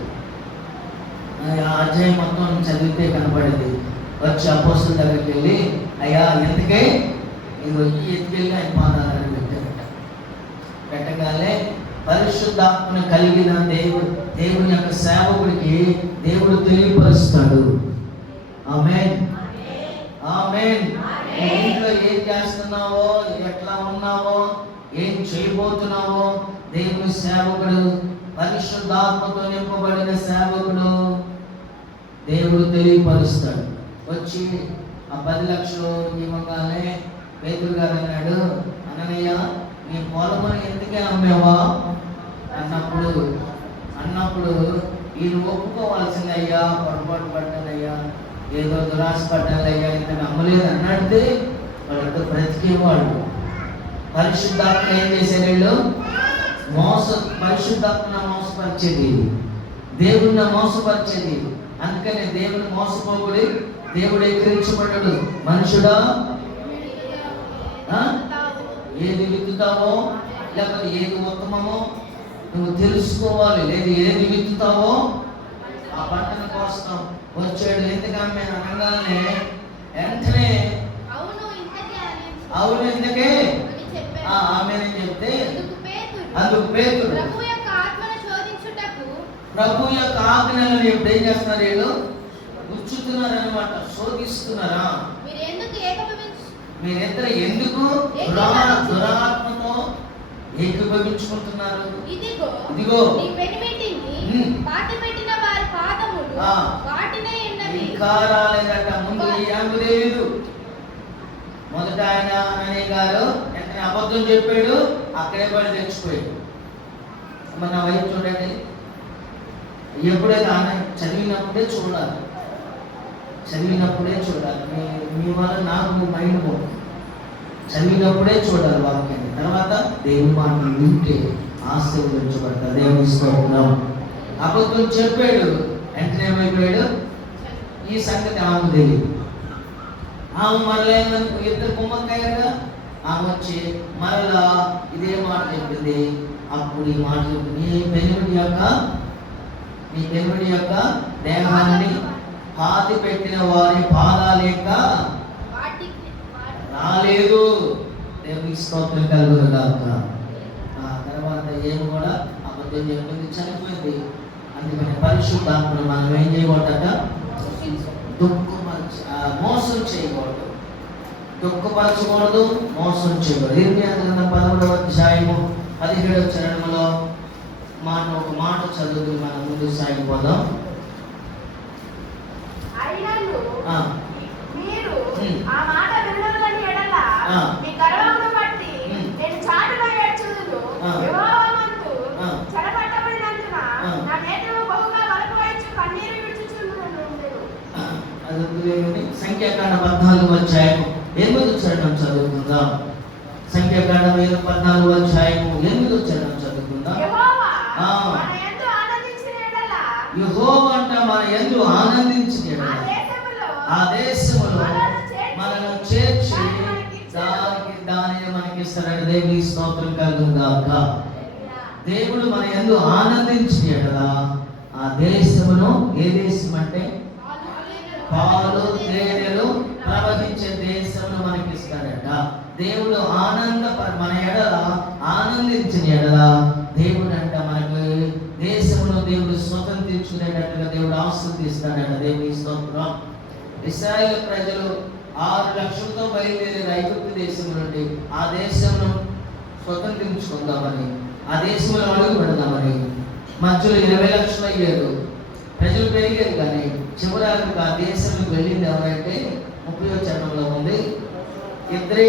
అధ్యాయం మొత్తం చదివితే కనపడింది. వచ్చి అపోస్తలుల దగ్గరికి వెళ్ళి, అయ్యా ఎందుకే ఎత్తుకెళ్ళి ఆయన పాదాల దగ్గర పెట్టారట. పెట్టగానే పరిశుద్ధాత్మను కలిగిన దేవుని యొక్క సేవకుడికి దేవుడు తెలియపరుస్తాడు. ఆమేన్, ఆమేన్. ఇంట్లో ఏం చేస్తున్నావో, ఎట్లా ఉన్నావో, ఏం చేయబోతున్నావో దేవుని సేవకుడు, పరిశుద్ధాత్మతో నింపబడిన సేవకుడు దేవుడు తెలియపరుస్తాడు. వచ్చి ఆ 10 లక్షలు ఇవ్వగానే పేతురు గారు అన్నాడు, అన్నయ్య నీ పొలమును ఎందుకే అమ్మేవా అన్నప్పుడు ఈయన ఒప్పుకోవాల్సింది, అయ్యా పొరపాటు పడ్డానయ్యా, ఏదో దురాశ పడ్డానయ్యా, ఇంత నమ్మలేదు అన్నాడితే వాళ్ళతో బ్రతికేవాళ్ళు. పరిశుద్ధాత్మ ఏం చేశారు? వీళ్ళు పరిశుద్ధాత్మ మోసపరిచేది, దేవుడిని మోసపరిచేది. అందుకనే దేవుని మోసపోకుడి, దేవుడు ఎక్కిరించబడ్డాడు. మనుషుడా ఏది విత్తుతావో లేకపోతే ఏది ఉత్తమమో నువ్వు తెలుసుకోవాలి. లేదు ఏది విత్తుతావో ఆ పంటను కోస్తాం. వచ్చాడు ఎందుకు అమ్మాను అనగానే వెంటనే అవును ఇంతకే ఆమెని చెప్తే అందుకు పేతురు ప్రభు యొక్క ఆజ్ఞలను ఎప్పుడు ఏం చేస్తున్నారు? వీళ్ళు గుచ్చుతున్నారు అనమాట, శోధిస్తున్నారా. మీరిద్దరు ఎందుకు దురాత్మతో ఏకీభవించుకుంటున్నారు? ఇదిగో ఇంకా రాలేదట. ముందు ఈ యాంగు తెలియదు. మొదట ఆయన అన్నయ్య గారు వెంటనే అబద్ధం చెప్పాడు, అక్కడే పడి తెచ్చిపోయాడు. మరి నా వైపు చూడండి, ఎప్పుడైతే చదివినప్పుడే చూడాలి. మీ వల్ల నాకు మైండ్ పోతుంది. చదివినప్పుడే చూడాలి వాక్యాన్ని. తర్వాత దేవుని మాటలు వింటే ఆశీర్వదించబడతారు. దేవుని స్తోత్రం. అబద్ధం చెప్పాడు, వెంటనే ఏమైపోయాడు? ఈ సంగతి ఆమెకు తెలియదు. ఆమె మరలా ఇద్దరు కుమ్మక్కయ్యారుగా. ఆమె వచ్చి మరలా ఇదే మాట చెప్పింది. అప్పుడు ఈ మాట చెప్పింది, నీ పెనుడి యొక్క దేహాన్ని పాతి పెట్టిన వారి పాదాలేక రాలేదు. దేవునికి స్తోత్రం కలుగును గాక. ఆ తర్వాత ఏమి కూడా అబద్ధం చెప్పింది, చనిపోయింది. అందుకని పరిశుద్ధాత్మను మనం ఏం చేయకూడదట? మోసం చేయకూడదు, దుఃఖపరచకూడదు, మోసం చేయకూడదు. ఇర్మియా గ్రంథం 11వ అధ్యాయము 17వ చరణంలో ఒక మాట చదువుతూ మనం ముందుకు సాగిపోదాం. సంఖ్యాకాండ 14వ అధ్యాయము 8వ చరణం చదువుకుందాం. సంఖ్యాకాండం 14వ అధ్యాయము 8వ చరణం చదువుకుందాం. ఆ. మన యందు ఆనందించిన ఎడల యెహోవా అంట మన యందు ఆనందించిన ఆ ఎడల దేశములో ఆ దేశములో మనను చేర్చి దానిని మనకిస్తాడు. దేవుని స్తోత్రం కలుగును గాక. దేవుడు మన యందు ఆనందించిన ఎడల ఆ దేశమును, ఏ దేశం అంటే పాలు తేనెలు ప్రవహించే దేశమును మనకిస్తాడట. దేవుడు మన ఎడల ఆనందించిన ఎడల దేవుడు అంట మనకు దేశమును దేవుడు స్వతంత్రించుకునేటట్టుగా దేవుడు ఆశీర్వదిస్తాడట. దేవుని స్తోత్రం. ఇశ్రాయేలు ప్రజలు 6 లక్షలతో బయలుదేరి ఐగుప్తు దేశం నుండి ఆ దేశమును స్వతంత్రించుకుందామని, ఆ దేశంలో అడుగు పెడదామని మధ్యలో 20 లక్షలు అయ్యారు. ప్రజలు పెరిగారు, కానీ చివరికి ఆ దేశానికి వెళ్ళింది ఎవరంటే 30వ చరణంలో ఉంది. ఇద్దరే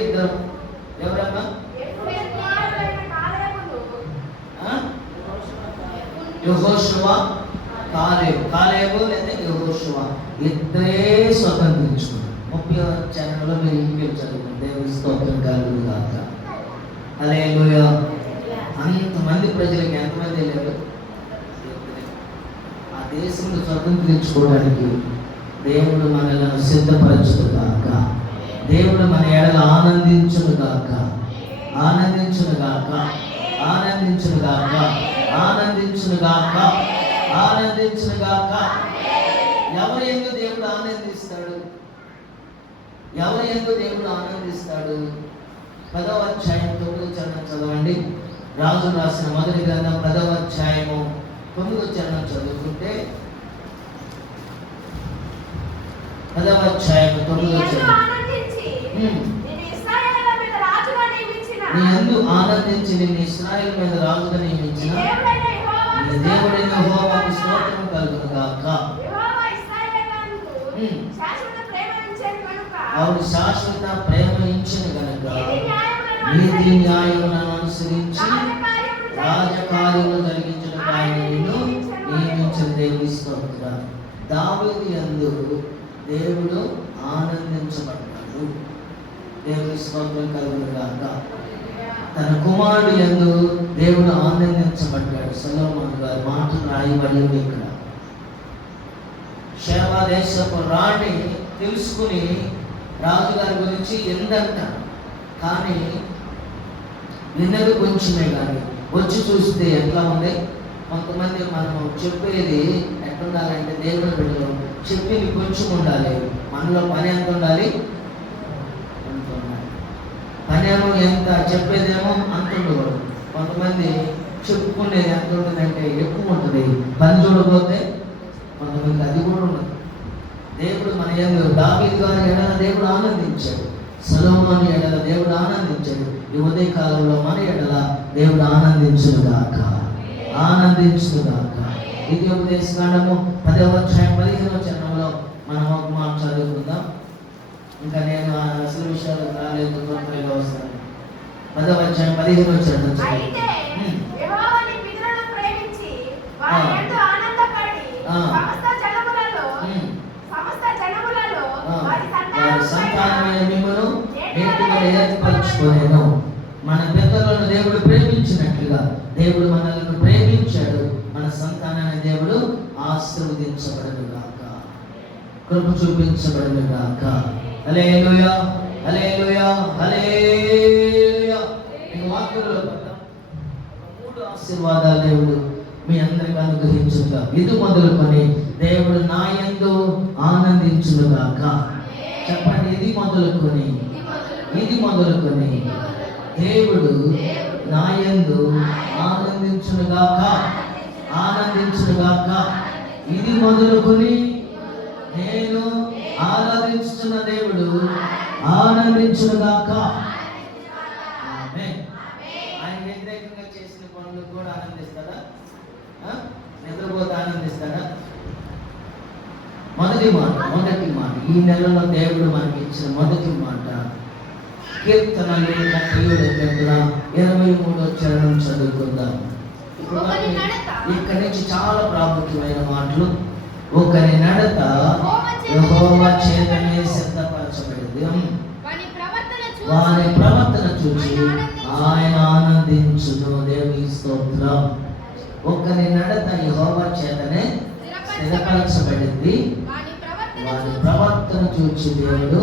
ఇద్దరు ఎవరమ్మా? యెహోషువ, కాలేబు లేదా యెహోషువ ఇద్దరే స్వతంత్రించుకున్నారు. 30వ చరణంలో మీరు ఇంటికి చదువుకోండి. దేవుని స్తోత్రం కలుగును గాక. హల్లెలూయా. అంతమంది ప్రజలకు ఎంతమంది వెళ్ళారు? ఆ దేశంలో స్వతంత్రించుకోవడానికి దేవుడు మనలను సిద్ధపరచును గాక. దేవుడు మన ఎడల ఆనందించును గాక. ఆనందించును గాక. ఆనందించును గాక. ఆనందించును గాక. ఆనందించును గాక. ఎవరి యందు దేవుడు ఆనందిస్తాడు? ఎవరి యందు దేవుడు ఆనందిస్తాడు? 10వ అధ్యాయం 9వ చరణం చదవండి. రాజు రాసిన మొదటి గ్రంథం 10వ అధ్యాయము 9వ చరణం చదువుకుంటే 10వ అధ్యాయం 9వ చరణం. నీ యందు ఆనందించి నిన్ను ఇశ్రాయేలు మీద రాజుగా నియమించిన నీ దేవుడైన యెహోవాకు స్తోత్రం కలుగును గాక. ఆవిడ శాశ్వత ప్రేమ ఇచ్చిన గనుక నీతి న్యాయములను అనుసరించి రాజకార్యములు జరిగించిన ఆయన నిన్ను నియమించిన. దేవుని స్తోత్రం. దావీదు యందు దేవుడు ఆనందించబడ్డాడు. దేవుని స్తోత్రం కలుగును గాక. తన కుమారుడు యందు దేవుడు ఆనందించబడ్డాడు. సొలొమోను గారి మాటలు రాయబడి ఇక్కడ. షేబా దేశపు రాణి తెలుసుకుని రాజుగారి గురించి ఎందంట, కానీ నిన్నలు కొంచెమే, కానీ వచ్చి చూస్తే ఎట్లా ఉంది? కొంతమంది మనం చెప్పేది ఎట్లుండాలంటే దేవుని బిడ్డలో చెప్పింది కొంచెం ఉండాలి, మనలో పని ఎంత ఉండాలి? అంత ఉండాలి. పని ఏమో ఎంత చెప్పేదేమో అంత ఉండకూడదు. కొంతమంది చెప్పుకునేది ఎంత ఉంటుందంటే ఎక్కువ ఉంటుంది, పని చూడకపోతే కొంతమంది అది కూడా ఉండదు. దేవుడు మన యందు దావీదు గారి ఎడల దేవుడు ఆనందించాడు. సొలొమోను ఎడల దేవుడు ఆనందించాడు. ఈ ఉదయ కాలంలో మన ఎడల దేవుడు ఆనందించుగాక. ఆనందించుగాక. ఇది ఉపదేశకాండము 10వ అధ్యాయం 15వ చరణంలో మనం ఒక మాట చదువుకుందాం. ఇంకా నేను అసలు విషయాలు రాలేదు, త్వరగా వస్తాను. 10వ అధ్యాయం 15వ చరణం ఏర్పరచుకోలేను. మన పితరులను దేవుడు ప్రేమించినట్లుగా దేవుడు మనల్ని ప్రేమించాడు. మన సంతానాన్ని దేవుడు ఆశీర్వదించబడను గాక, కృప చూపించబడను గాక. హల్లెలూయా, హల్లెలూయా, హల్లెలూయా. ఈ వాక్యంలో 3 ఆశీర్వాదాలు దేవుడు మీ అందరికి అనుగ్రహించుగా. ఇది మొదలుకొని దేవుడు నా యందు ఆనందించును గాక. చెప్పండి, ఇది మొదలుకొని దేవుడు నా యందు ఆనందించును గాక. ఆనందించును గాక. ఇది మొదలుకొని నేను ఆరాధించుతున్న దేవుడు ఆనందించును గాక. ఆమేన్. ఆయన వ్యతిరేకంగా చేసిన పనులు కూడా ఆనందిస్తాడా? నిద్రపోతే ఆనందిస్తాడా? మొదటి మాట ఈ నెలలో దేవుడు మనకి ఇచ్చిన మొదటి మాట కీర్తనలు 23వ చరణం చదువుకుందాం. ఇక్కడి నుంచి చాలా ప్రాముఖ్యమైన మాటలు. ఒకరి నడత యెహోవా చేతనే సిద్ధపరచబడింది, వారి ప్రవర్తన చూసి ఆయన ఆనందించును. దేవుని స్తోత్రం. ఒక్కరి నడత యెహోవా చేతనే స్థిరపరచబడింది, వారి ప్రవర్తన చూచి దేవుడు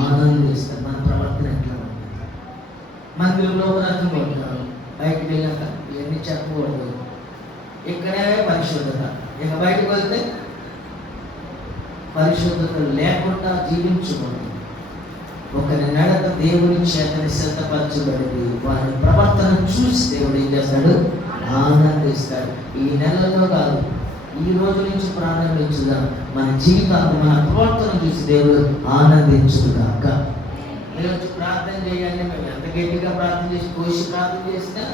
ఆనందిస్తాడు. మన ప్రవర్తన ఎట్లా ఉంది? మందిరంలో రకం కొట్టారు, బయటకు వెళ్ళాక ఇవన్నీ చెప్పకూడదు. ఇక్కడే పరిశుద్ధత, ఇక బయటకు వెళ్తే పరిశుద్ధత లేకుండా జీవించకూడదు. ఒకరి నడత దేవుని చేతని సిద్ధపరచబడింది, వారి ప్రవర్తన చూసి దేవుడు ఏం చేస్తాడు? ఆనందిస్తాడు. ఈ నెలలో కాదు, ఈ రోజు నుంచి ప్రారంభించుగా మన జీవితాన్ని, మన ప్రవర్తన చూసి దేవుడు ఆనందించుగాక. మీరు వచ్చి ప్రార్థన చేయండి. మేము ఎంత గట్టిగా ప్రార్థన చేసి, కోసి ప్రార్థన చేసినా,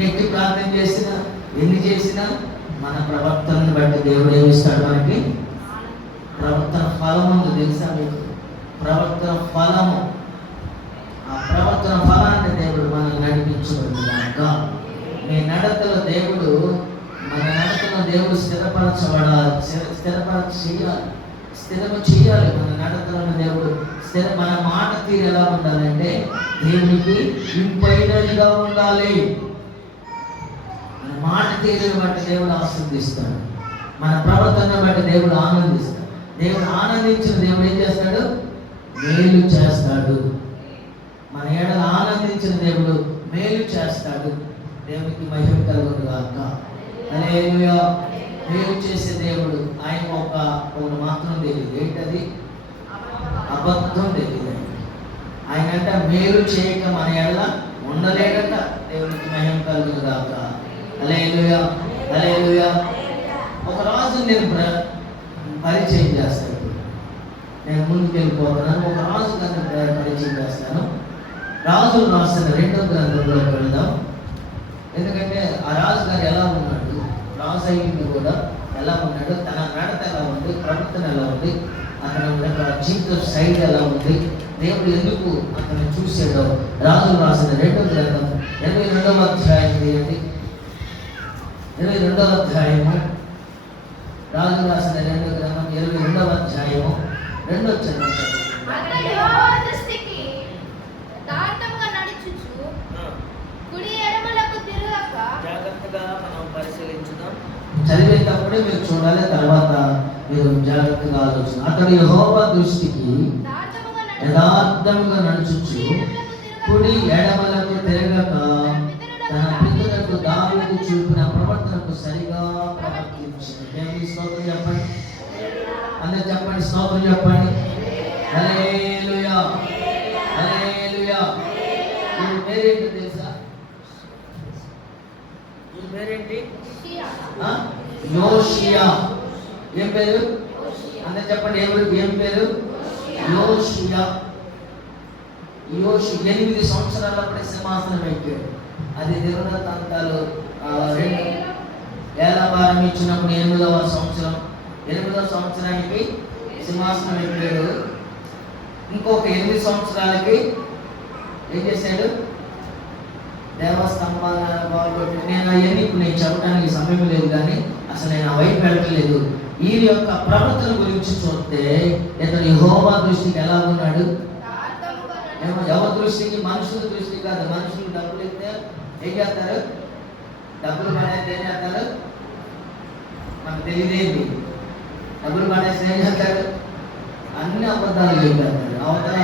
నెట్టి ప్రార్థన చేసినా, ఎన్ని చేసినా మన ప్రవర్తనను బట్టి దేవుడు ఏమిస్తాడు? మనకి ప్రవర్తన ఫలం ఉంది, తెలుసా మీకు? ప్రవర్తన ఫలము, ఆ ప్రవర్తన ఫలాన్ని దేవుడు మనల్ని నడిపించబడుగాక. మీ నడతలో దేవుడు, మన నడతలో దేవుడు స్థిరము చేయాలి. మన నడతలను దేవుడు మన మాట తీరు ఎలా ఉండాలంటే దేవునికి ఇంపైనదిగా ఉండాలి. మన మాట తీరుని బట్టి దేవుడు ఆస్వాదిస్తాడు, మన ప్రవర్తన బట్టి దేవుడు ఆనందిస్తాడు. దేవుడు ఆనందించిన దేవుడు ఏం చేస్తాడు? మేలు చేస్తాడు. మన ఏడల ఆనందించిన దేవుడు మేలు చేస్తాడు. దేవునికి మహిమ కలుగునుగాక. హల్లెలూయా. మేలు చేసే దేవుడు, ఆయన ఒకటి మాత్రం తెలియదు. ఏంటది? అబద్ధం తెలియదు. ఆయన అంట మేలు చేయక మన ఏడల ఉండలేడట. దేవునికి మహిమ కలుగునుగాక. హల్లెలూయా, హల్లెలూయా. ఒక రాజు నేను పరిచయం చేస్తాను. నేను ముందుకు వెళ్ళిపోతున్నాను. ఒక రాజు గారిని పరిచయం చేస్తాను. రాజులు రాసిన 2వ గ్రంథంలోకి వెళ్దాం. ఎందుకంటే ఆ రాజు గారు ఎలా ఉన్నాడు, రాజు అయ్యింది కూడా ఎలా ఉన్నాడు, తన నడత ఎలా ఉంది, ప్రవర్తన ఎలా ఉంది, అతని జీవిత శైలి ఎలా ఉంది, దేవుడు ఎందుకు అతను చూసాడో రాజులు రాసిన 2వ గ్రంథం 22వ అధ్యాయం తీయండి. 22వ అధ్యాయము, రాజు రాసిన 2వ గ్రంథం 22వ అధ్యాయము 2వ వచనం. జాగ్రత్తగా మనం పరిశీలించుదాం. చదివేటప్పుడే మీరు చూడాలి, తర్వాత మీరు జాగ్రత్తగా ఆలోచన. అతడు యెహోవా దృష్టికి యథార్థముగా నడుచుచు కుడి ఎడమలకు తిరగక తన పితరులకు దావీదు చూపిన ప్రవర్తనకు సరిగా ప్రవర్తించింది. దేవుని స్తోత్రం చెప్పండి. అందరూ చెప్పండి, స్తోత్రం చెప్పండి. హల్లెలూయా, హల్లెలూయా. ఈ పేరేంటి తెలుసా? ఈ పేరేంటి? యోషియా. ఏం పేరు? అందరూ చెప్పండి. ఏం పేరు? యోషియా. 8 సంవత్సరాలప్పుడే సింహాసనం ఎక్కాడు. అది దినవృత్తాంతాలు 2 ఏలాభారం ఇచ్చినప్పుడు 8వ సంవత్సరం. 8వ సంవత్సరానికి సింహాసనం ఎక్కాడు. ఇంకొక 8 సంవత్సరాలకి ఏం చేశాడు? దేవస్తంభాలను బాగుపెట్టి, నేను అవన్నీ ఇప్పుడు నేను చెప్పడానికి సమయం లేదు, కానీ అసలు నేను ఆ వైపు వెళ్ళట్లేదు. ఈ యొక్క ప్రవర్తన గురించి చూస్తే ఇతను యెహోవా దృష్టికి ఎలా ఉన్నాడు? ఎవరి దృష్టికి? మనుషుల దృష్టి కాదు. మనుషులు డబ్బులు ఇస్తే ఏం చేస్తారు? డబ్బులు పడేస్తే ఏం చేస్తారు? మనకు తెలియదేంటి? డబ్బులు పడేస్తే ఏం చేస్తారు? అన్ని అబద్ధాలు చెప్పారు. అవతల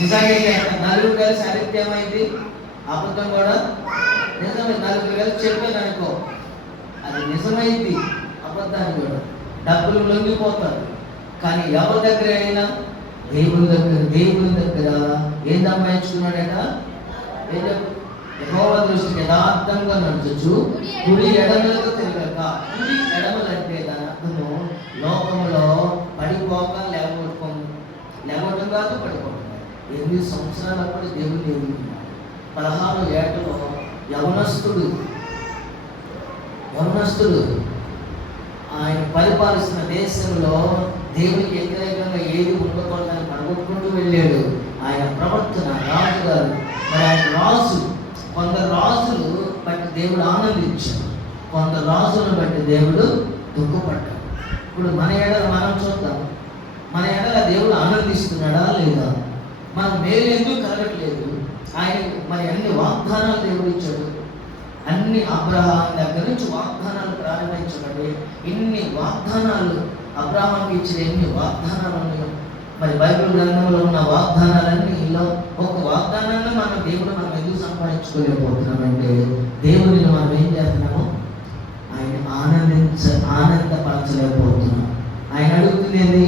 నిజంగా నలుగురు కలిసి అడిగితే ఏమైంది? అబద్ధం కూడా నిజమే. నలుగురు కలిసి చెప్పాను అనుకో, అది నిజమైంది. అబద్ధాన్ని కూడా డబ్బులు లొంగిపోతారు. కానీ ఎవరి దగ్గర అయినా దేవుని దగ్గర ఏం సంపాదించుకున్నాడట? యెహోవా దృష్టికి యథార్థంగా నడుచు కుడి ఎడమలకు తిరగక. కుడి ఎడమలంటే దాని అర్థము లోకంలో పడిపోక లేవటం కాదు, పడిపోవడం. 8 సంవత్సరాలప్పుడు దేవుడు ఎదుగుతున్నాడు. 16 ఏటలో యవనస్తుడు ఆయన పరిపాలిస్తున్న దేశంలో దేవునికి వ్యతిరేకంగా ఏది ఉండకూడదని పడగొట్టుకుంటూ వెళ్ళాడు. ఆయన ప్రవర్తన రాజుగారు, మరి ఆయన రాజు, కొందరు రాజులు బట్టి దేవుడు ఆనందించాడు, కొందరు రాజులను బట్టి దేవుడు దుఃఖపడ్డాడు. ఇప్పుడు మన ఎడల మనం చూద్దాం. మన ఎడల దేవుడు ఆనందిస్తున్నాడా లేదా? మనం మేలు ఎందుకు కలగట్లేదు? ఆయన మరి అన్ని వాగ్దానాలు దేవుడు ఇచ్చాడు. అన్ని అబ్రహాం దగ్గర నుంచి వాగ్దానాలు ప్రారంభించబడి ఇన్ని వాగ్దానాలు అబ్రహాంకి ఇచ్చిన ఎన్ని వాగ్దానాలు ఉన్నాయో, మరి బైబిల్ గ్రంథంలో ఉన్న వాగ్దానాలన్నీలో ఒక వాగ్దానాన్ని మనం ఎందుకు సంపాదించుకోలేకపోతున్నామంటే దేవుడిని మనం ఏం చేస్తున్నాము, ఆయన ఆనందపరచలేకపోతున్నాం. ఆయన అడుగుతుంది ఏంది,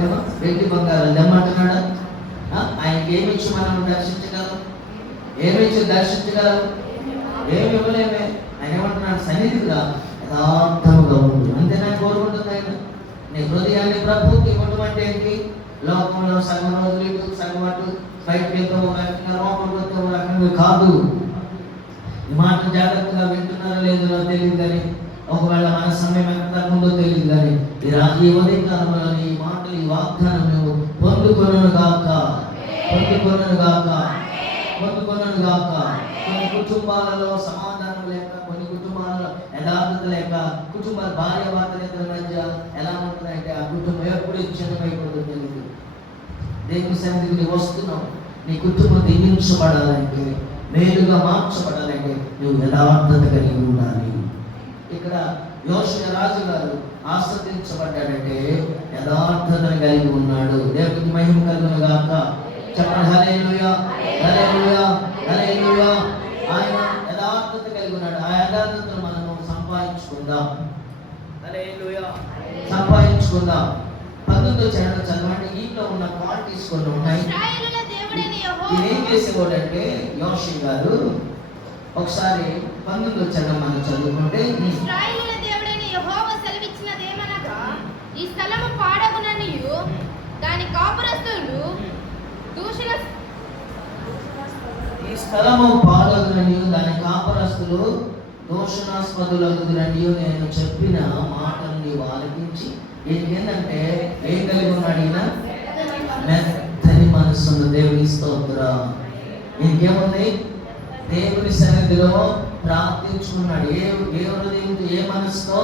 ఏమో వెండి బంగారం తెమ్మంటున్నాడా? ఆయనకి ఏమిచ్చి మనం దర్శించగలం? ఏమి ఇవ్వలేమే. ఆయన ఏమంటున్నాడు, సన్నిధికి రా, యథార్థముగా ఉండు. అంతే నేను కోరుకుంటుంది ఆయన. నీ హృదయాన్ని ప్రభువుకి ఇవ్వడం అంటే ఏంటి? లోకంలో సగం రోజులు ఇటు సగం అటు, బయటకు వెళ్తే ఒక రకంగా, లోపలికి వస్తే ఒక రకంగా కాదు. ఈ మాట జాగ్రత్తగా వింటున్నారో లేదో తెలియదు కానీ, ఒకవేళ మన సమయం ఎంత ఉందో తెలియదు కానీ, ఈ ఉదయకాలంలో ఈ మాటలు, ఈ వాగ్దానం నువ్వు పొందుకొనును గాక. కొన్ని కుటుంబాలలో సమాధానం లేక, కొన్ని కుటుంబాలలో యథార్థత లేక, కుటుంబాల భార్య భర్తల మధ్య ఎలా ఉంటుందంటే ఆ కుటుంబం ఎప్పుడు చిన్నమైపోతుందో తెలియదు. దేవుని సన్నిధికి నువ్వు వస్తున్నావు, నీ కుటుంబం దీవించబడాలంటే, మేలుగా మార్చబడాలంటే నువ్వు యథార్థత కలిగి ఉండాలి. ఇక్కడ యోషియా రాజు గారు ఆస్వాదించబడ్డాడంటే యథార్థతను కలిగి ఉన్నాడు. దేవునికి మహిమ కలుగును గాక. చెప్పండి హల్లెలూయా, హల్లెలూయా, హల్లెలూయా. ఆయన యథార్థత కలిగి ఉన్నాడు. ఆ యథార్థతను మనము సంపాదించుకుందాం. హల్లెలూయా, సంపాదించుకుందాం. 19వ చరణం చదవండి. ఇంట్లో ఉన్న క్వాలిటీస్ కొన్ని ఉన్నాయి. ఇది ఏం చేసేవాడంటే యోషియా గారు, ఒకసారి 19వ చరణం మనం చదువుకుంటే, ఇశ్రాయేలుల దేవుడైన యెహోవా సెలవిచ్చినదేమనగా, ఈ స్థలము పాడగుననియు దాని కాపురస్తులు దూషణాస్పదులగుననియు నేను చెప్పిన మాటల్ని ఆలకించి, ఏంటంటే ఏం కలిగి ఉన్నాడు ఈయన? మెత్తని మనస్సును. దేవుని స్తోత్రం. ఇంకేముంది? దేవుని సన్నిధిలో ప్రార్థించుకున్నాడు. ఏ హృదయంతో, ఏ మనసుతో?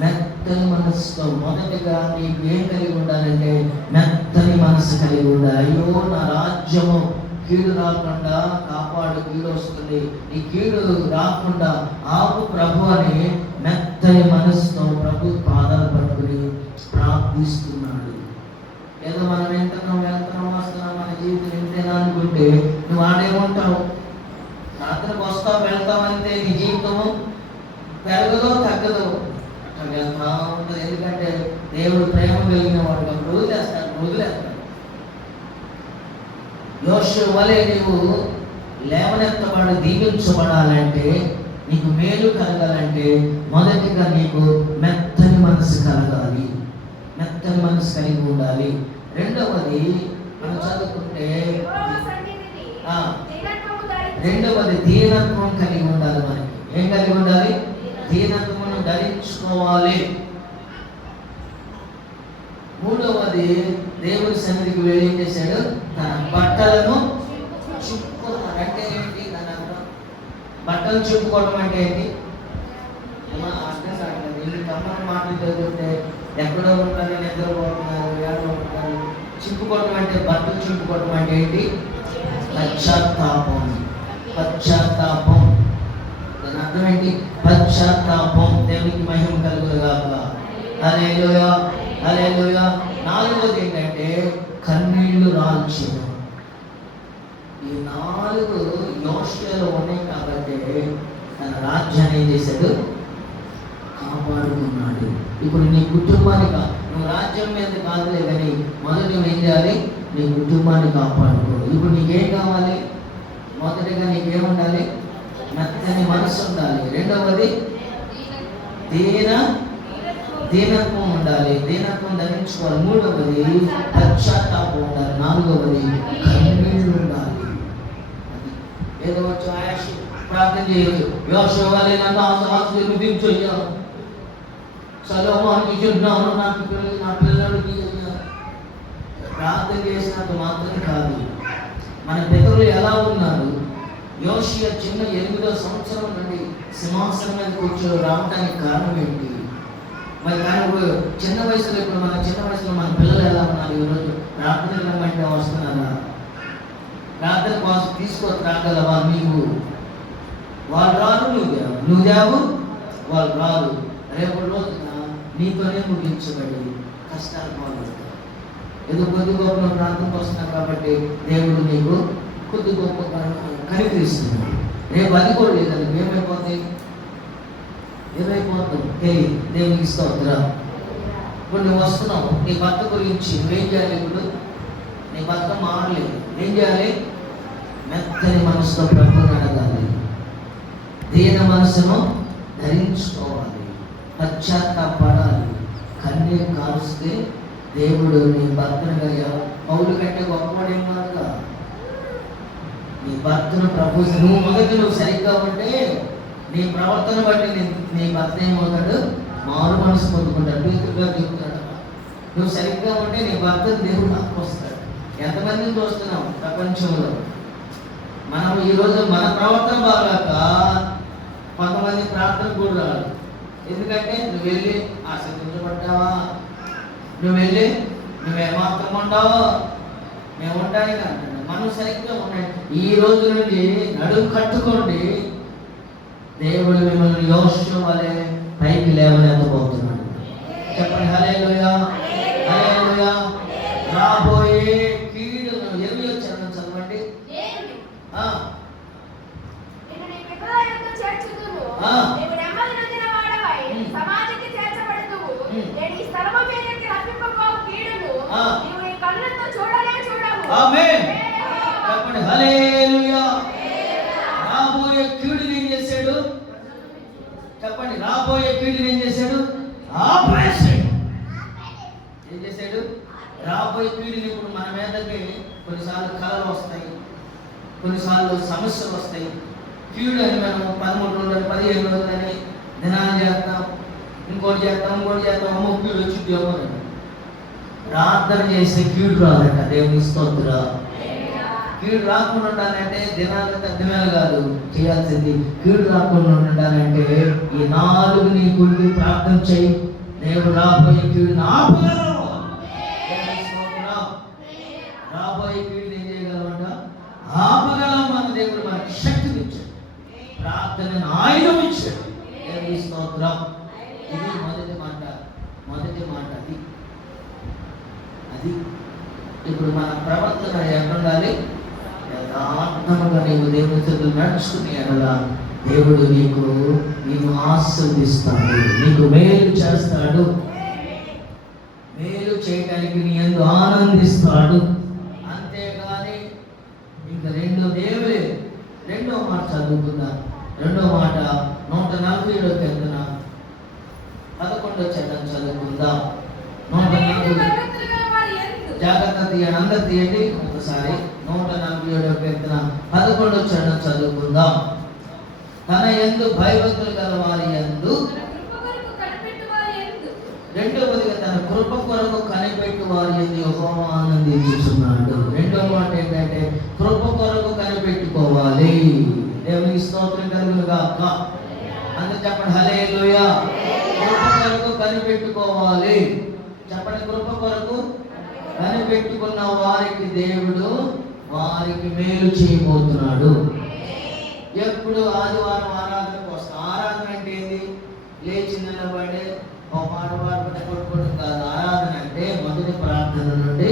మెత్తని మనసుతో. మొదటిగా నీకు ఏం కలిగి ఉండాలంటే మెత్తని మనసు కలిగి ఉండాలి. అయ్యో నా రాజ్యము కీడు రాకుండా కాపాడు, కీడు వస్తుంది, ఈ కీడు రాకుండా ఆపు ప్రభు అని మెత్తని మనసుతో ప్రభు పాదాలు పట్టుకుని ప్రార్థిస్తున్నాడు. ఏదో మనం వెళ్తున్నాం వస్తున్నాం, మన జీవితం ఇంతేనా అనుకుంటే నువ్వు ఆడేమంటావు? రాత్రికి వస్తావు వెళ్తావు అంతే, నీ జీవితము పెరగదో తగ్గదో వెళ్తా ఉంటుంది. ఎందుకంటే దేవుడు ప్రేమ కలిగిన వాడు కాబట్టి వదిలేస్తాడు. యోషువ వలె నీవు లేవనెత్తబడి దీవించబడాలంటే, నీకు మేలు కలగాలంటే మొదటిగా నీకు మెత్తని మనసు కలగాలి, మెత్తని మనసు కలిగి ఉండాలి. రెండవది మనం చదువుకుంటే, రెండవది దీనత్వం కలిగి ఉండాలి. మనకి ఏం కలిగి ఉండాలి? దీనత్వమును ధరించుకోవాలి. మూడవది దేవుని సన్నిధికి వెళ్ళి ఏం చేశాడు? తన బట్టలను చింపుకోవడం. అంటే ఏంటి దాని అర్థం? బట్టలు చింపుకోవడం అంటే ఏంటి? అర్థం కావట్లేదు. వీళ్ళు కమ్మని మాటలు చదువుతుంటే ఎక్కడో ఉంటారు, నిద్రపోతున్నారు, ఏడో ఉంటారు. చింపుకోవడం అంటే, బట్టలు చింపుకోవడం అంటే ఏంటి? పశ్చాత్తాపం. దాని అర్థం ఏంటి? పశ్చాత్తాపం. దేవునికి మహిమ కలుగును గాక. హల్లెలూయా, హల్లెలూయా. నాలుగోది ఏంటంటే కన్నీళ్లు రాల్చడం. ఈ 4 యోషియాలో ఉన్నాయి కాబట్టి తన రాజ్యాన్ని ఏం చేశాడు? కాపాడుకున్నాడు. ఇప్పుడు నీ కుటుంబానికి, నువ్వు రాజ్యం మీద కాదులే కానీ మొదట నువ్వు ఏం చేయాలి? నీ కుటుంబాన్ని కాపాడుకో. ఇప్పుడు నీకేం కావాలి? మొదటిగా నీకేముండాలి? మెత్తని మనసు ఉండాలి. రెండవది దీనత్వం ఉండాలి, దీనత్వం ధరించుకోవాలి. మూడవది పశ్చాత్తాపం ఉండాలి. నాలుగవది కన్నీళ్లు ఉండాలి. ఏదో వచ్చి ఆయాష్ ప్రార్థన చేయొచ్చు. యోషువ వలె నన్ను ఆశీర్వదించయ్యా, సొలొమోనుకి చెప్తున్నాను, నా పిల్లలకి ప్రార్థన చేసినంత మాత్రం కాదు. మన పితరులు ఎలా ఉన్నారు? యోషియా చిన్న 8వ సంవత్సరం నుండి సింహాసనం మీద కూర్చొని రావడానికి కారణం ఏంటి? మరి కానీ చిన్న వయసులో, ఇప్పుడు మన చిన్న వయసులో మన పిల్లలు ఎలా ఉన్నారు? ఈరోజు ప్రార్థన రమ్మంటే వస్తున్నారా? ప్రార్థన కోసం రాగలవా? నీవు వాళ్ళు రారు, నువ్వు దేవు, వాళ్ళు రారు. రేపు రోజున నీతోనే ముగించబడి కష్టాలు పాల్గొంటావు. ఏదో కొద్ది గొప్ప ప్రాంతంకి వస్తున్నావు కాబట్టి దేవుడు నీకు కొద్ది గొప్ప కనిపిస్తున్నాడు. రేపు అది కూడా లేదండి, ఏమైపోతావు తెలియదు. దేవునికి స్తోత్రం. ఇప్పుడు నువ్వు వస్తున్నావు, నీ భర్త గురించి నువ్వేం చేయాలి? ఇప్పుడు నీ భర్త మారలేదు, ఏం చేయాలి? మెత్తని మనసుతో ప్రభువుని అడగాలి, దీన మనసును ధరించుకోవాలి, పశ్చాత్తాపడాలి, కన్నీరు కారుస్తే దేవుడు నీ భర్తను పౌలు కంటే గొప్పవాడేం కాదుగా. నీ భర్తను ప్రభు నువ్వు సరిగ్గా ఉంటే నీ ప్రవర్తన బట్టి నీ భర్త ఏమవుతాడు? మారు మనసు పొందుకుంటాడు. పేతురుగా చెబుతాడు, నువ్వు సరిగ్గా ఉంటే నీ భర్తను దేవుడు వస్తాడు. ఎంతమందిని చూస్తున్నాం ప్రపంచంలో? మనం ఈరోజు మన ప్రవర్తన బాగాక కొంతమంది ప్రార్థన కూడా రాదు. ఎందుకంటే నువ్వు వెళ్ళి ఆశీర్వదించబడ్డావా, నువ్వేమాత్రం ఉండవో, మేము ఉండడానికి అంటున్నాం. మనం సరిగ్గా ఉన్నాయి. ఈ రోజు నుండి నడుము కట్టుకోండి, దేవుడు మిమ్మల్ని యోషువ వలె పైకి లేవనెత్తబోతున్నాడు. చెప్పండి హల్లెలూయా, హల్లెలూయా. రాబోయే కీడును ఎరువు వచ్చాను చదవండి. ఆమేన్. చెప్పండి హల్లెలూయా. రాబోయే కీడుని ఏం చేశాడు? చెప్పండి, రాబోయే కీడుని ఏం చేశాడు? ఆపేసాడు. ఏం చేశాడు? రాబోయే కీడుని ఇప్పుడు మన మీదకి కొన్నిసార్లు కళలు వస్తాయి, కొన్నిసార్లు సమస్యలు వస్తాయి. కీడు అని మనం 13 రోజులు 15 రోజులని దినాలు చేస్తాం, ఇంకోటి చేస్తాం. అమ్మో కీడు వచ్చిద్దేమో అని ప్రార్థన చేస్తే కీడు రాదట. దేవుని స్తోత్రం. కీడు రాకుండా ఉండాలంటే దినాలు కాదు చేయాల్సింది. కీడు రాకుండా ఉండాలంటే ఈ 4 నీ గురించి ప్రార్థన చేయి. దేవుడు రాబోయే కీడుని ఆపగలవు. రాబోయే కీడుని ఏం చేయగలమంట? ఆపగలం. మన దేవుడు మనకి శక్తిని ఇచ్చాడు, ప్రార్థనను ఆయుధం ఇచ్చాడు. దేవుని స్తోత్రం. ఇది మొదటి మాట. అది ఇప్పుడు మన ప్రవర్తన ఎక్కడుండాలి? యథార్థముగా నీవు దేవుని చేతులు నడుచుకుని ఎడలా దేవుడు నీకు ఆశీర్వదిస్తాడు, నీకు మేలు చేస్తాడు, మేలు చేయడానికి నీ యందు ఆనందిస్తాడు. అంతేగాని ఇంకా రెండో మాట చదువుకుందా. రెండో మాట 147 కీర్తన 11 చరణం చదువుకుందాం. 140 జాగ్రత్త తీయండి, అందరు తీయండి ఒకసారి. 147 కీర్తన 11 చరణం చదువుకుందాం. తన యందు భయభక్తులు గల వారి యందు, రెండవదిగా తన కృప కొరకు కనిపెట్టు వారి యందు యెహోవా ఆనందించుచున్నాడు. రెండో మాట ఏంటంటే కృప కొరకు కనిపెట్టుకోవాలి. దేవునికి స్తోత్రం కలుగును గాక. అందరూ చెప్పండి హల్లెలూయా. కృప కొరకు కనిపెట్టుకోవాలి. చెప్పండి, కృప కొరకు కనిపెట్టుకున్న వారికి దేవుడు వారికి మేలు చేయబోతున్నాడు. ఎప్పుడు ఆదివారం ఆరాధనకు వస్తాం. ఆరాధన అంటే ఏంది? లేచి నిలబడి ఓ పాట పాడుకుంటే కొట్టుకోవడం కాదు. ఆరాధన అంటే మొదటి ప్రార్థన నుండి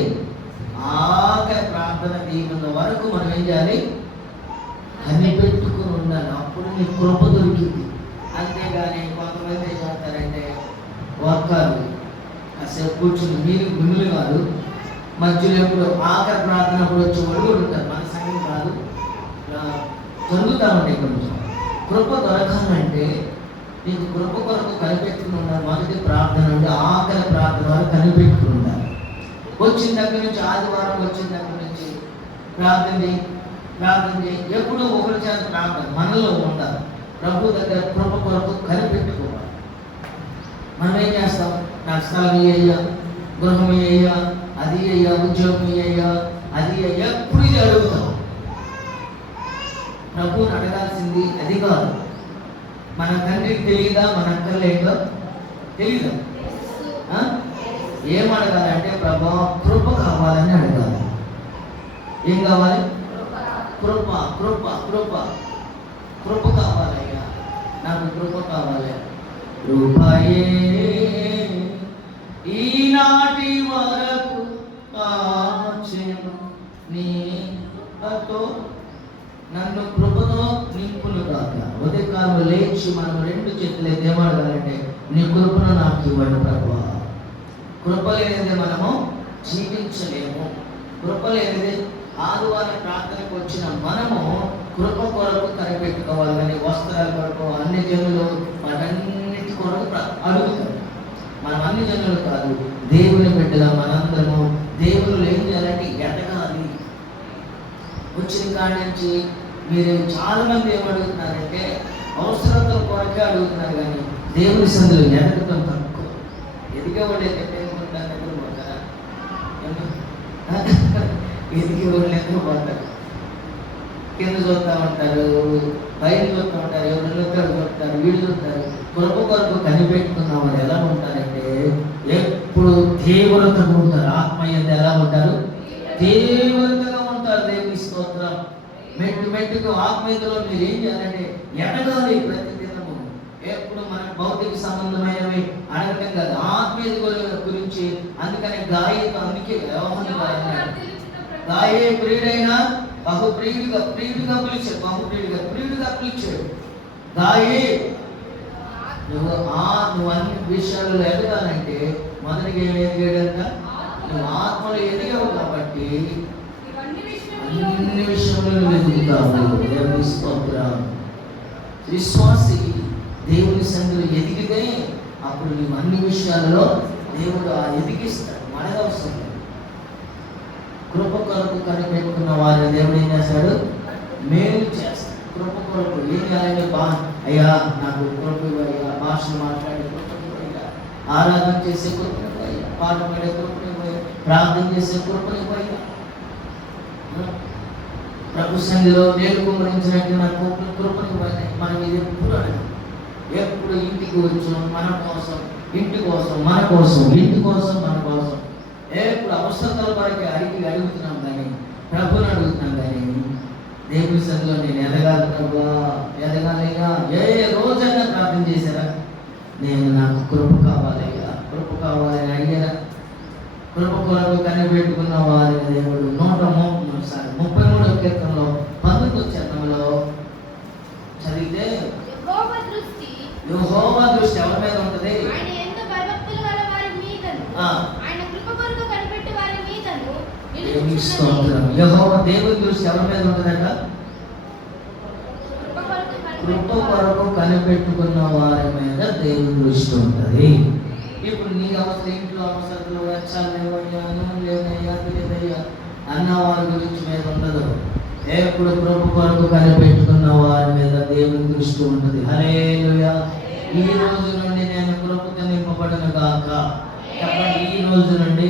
ఆఖరి ప్రార్థన దీవెన వరకు మనం ఏం చేయాలి? కనిపెట్టుకుని ఉండాలి. అప్పుడు నీ కృప దొరికింది. అంతేగాని కొంతమంది ఏం చేస్తారంటే వర్కాలు కాసేపు కూర్చుని మీరు గుండెలు కాదు, మధ్యలో ఎప్పుడు ఆఖరి ప్రార్థన కూడా వచ్చి ఒడుగుడు ఉంటారు. మన సంగతి కాదు, జరుగుతూ ఉంటాయి. కొంచెం కృప దొరకాలంటే నీకు కృప కొరకు కనిపెట్టుకుని ఉండాలి. మొదటి ప్రార్థన నుండి ఆఖరి ప్రార్థన వరకు కనిపెట్టుకుని ఉండాలి. వచ్చిన దగ్గర నుంచి ఆదివారం వచ్చిన దగ్గర నుంచి ప్రార్థన చేయి. ఎప్పుడూ ఒకరి చేత ప్రార్థన మనలో ఉండాలి. ప్రభు దగ్గర కృప కొరకు కనిపెట్టుకోవాలి. మనం ఏం చేస్తాం? నాకు స్థలం అయ్యా, గృహం అయ్యా, అది అయ్యా, ఉద్యోగం అయ్యా, అది అయ్యా, ఎప్పుడు ఇది అడుగుతాం. ప్రభువుని అడగాల్సింది అది కాదు. మన తండ్రికి తెలియదా? మన అక్కర్లేదో తెలీదా? ఏం అడగాలంటే ప్రభు కృప కావాలని అడగాలి. ఏం కావాలి? కృప. కృప కావాలయ్యా, నాకు కృప కావాలి. కృపయే ఈనాటి వరకు కాచెను, నీ కృపతో నన్ను కృపతో నింపును కాక. ఉదయకాలం లేచి మనం రెండు చేతులు ఏమడగాలంటే, నీ కృపను నాకు ఇవ్వండి ప్రభువా. కృప లేనిదే మనము జీవించలేము. కృప లేనిదే ఆదివారం ప్రార్థనకు వచ్చిన మనము కృప కొరకు కనిపెట్టుకోవాలి. కానీ వస్త్రాల కొరకు అన్ని జనులు వాటన్నిటి కొరకు అడుగుతారు. మనం అన్ని జనులు కాదు, దేవుని బిడ్డగా మనందరము దేవుళ్ళు ఏం చేయాలంటే ఎదగాలి. వచ్చిన కాడి నుంచి మీరు చాలా మంది ఏమడుగుతున్నారంటే అవసరతల కొరకే అడుగుతున్నారు, కానీ దేవుని సందులో ఎదగటం తక్కువ. ఎదిగేవాళ్ళు ఎక్కడిపోతారు, ఎదిగేవాళ్ళు ఎక్కడ పోతారు, కింద చూస్తూ ఉంటారు, పైన చూస్తూ ఉంటారు, ఎవరు చూస్తారు, వీడు చూస్తారు. కొరకు కనిపెట్టుకున్న వాళ్ళు ఎలా ఉంటారంటే ఎప్పుడు తీవ్రతగా ఉంటారు. ఆత్మీయత ఎలా ఉంటారు? తీవ్రతగా ఉంటారు. దేవుని స్తోత్రం. మెట్టుకు ఆత్మీయతలో మీరు ఏం చేయాలంటే ఎడగాలి. ప్రతి దినము ఎప్పుడు మన భౌతిక సంబంధమైనవి అడగటం కాదు, ఆత్మీయత గురించి. అందుకని గాయతో అందుకే గాయే ప్రియుడైనా ప్రియుడిగా పిలిచాడు. గాయే నువ్వు అన్ని విషయాల్లో ఎదగాలంటే మొదటిగా ఏం ఎదిగాడంట? నువ్వు ఆత్మలో ఎదిగావు కాబట్టి అన్ని విషయంలో నువ్వు ఎదుగుతావు. దేవుని స్తోత్రం. విశ్వాసి దేవుని సందులో ఎదిగితే అప్పుడు నువ్వు అన్ని విషయాలలో దేవుడు ఎదిగిస్తాడు. మనదవసరం కృప కొరకు కనిపెట్టుకున్న వారిని దేవుడు ఏం చేస్తాడు? మేలు చేస్తాడు. కృప కొరకు ఏం చేయాలంటే అయ్యా నాకు కృప ఇవ్వయ్యా, భాషలు మాట్లాడే కృప ఇవ్వయ్యా, ఆరాధన చేసే కృప ఇవ్వయ్యా, పాట పాడే కృప ఇవ్వయ్యా, ప్రార్థన చేసే కృప ఇవ్వయ్యా, ప్రభు సన్నిధిలో నేలు కుమరించినట్టు నాకు కృపను ఇవ్వయ్యా. మనం ఇది ఎప్పుడు అడగం. ఎప్పుడు ఇంటికి వచ్చాం మన కోసం, ఇంటి కోసం మన కోసం, ఇంటి కోసం మన కోసం, ఎప్పుడు అవసరతల వరకు అడుగుతున్నాం, కానీ ప్రభుని అడుగుతున్నాం. కానీ దేవుని సన్నిధిలో నేను ఎదగాలి ప్రభు, ఎదగాలిగా. ఏ రోజైనా ప్రార్థన చేశారా? నేను నాకు కృప కావాలయ్యా, కృప కావాలని అడిగారా? కృప కొరకు కనిపెట్టుకున్న వారిని దేవుడు 133వ కీర్తనలో 19వ చరణంలో చదివితే యెహోవా దృష్టి ఎవరి మీద ఉంటుంది? యెహోవా దేవుని దృష్టి ఎవరి మీద ఉంటుందట? కృప కొరకు కనిపెట్టుకున్న వారి మీద దేవుని దృష్టి ఉంటుంది. ఇప్పుడు నీ అవసరం, ఇంట్లో అవసరాలు వచ్చాలు లేవయ్యా అన్న వారి గురించి మీద ఉండదు. ఎప్పుడు కృప కొరకు కనిపెట్టుకున్న వారి మీద దేవుని దృష్టి ఉంటుంది. హల్లెలూయా. ఈ రోజు నుండి నేను కృపతో నింపబడను గాక. చెప్పండి, ఈ రోజు నుండి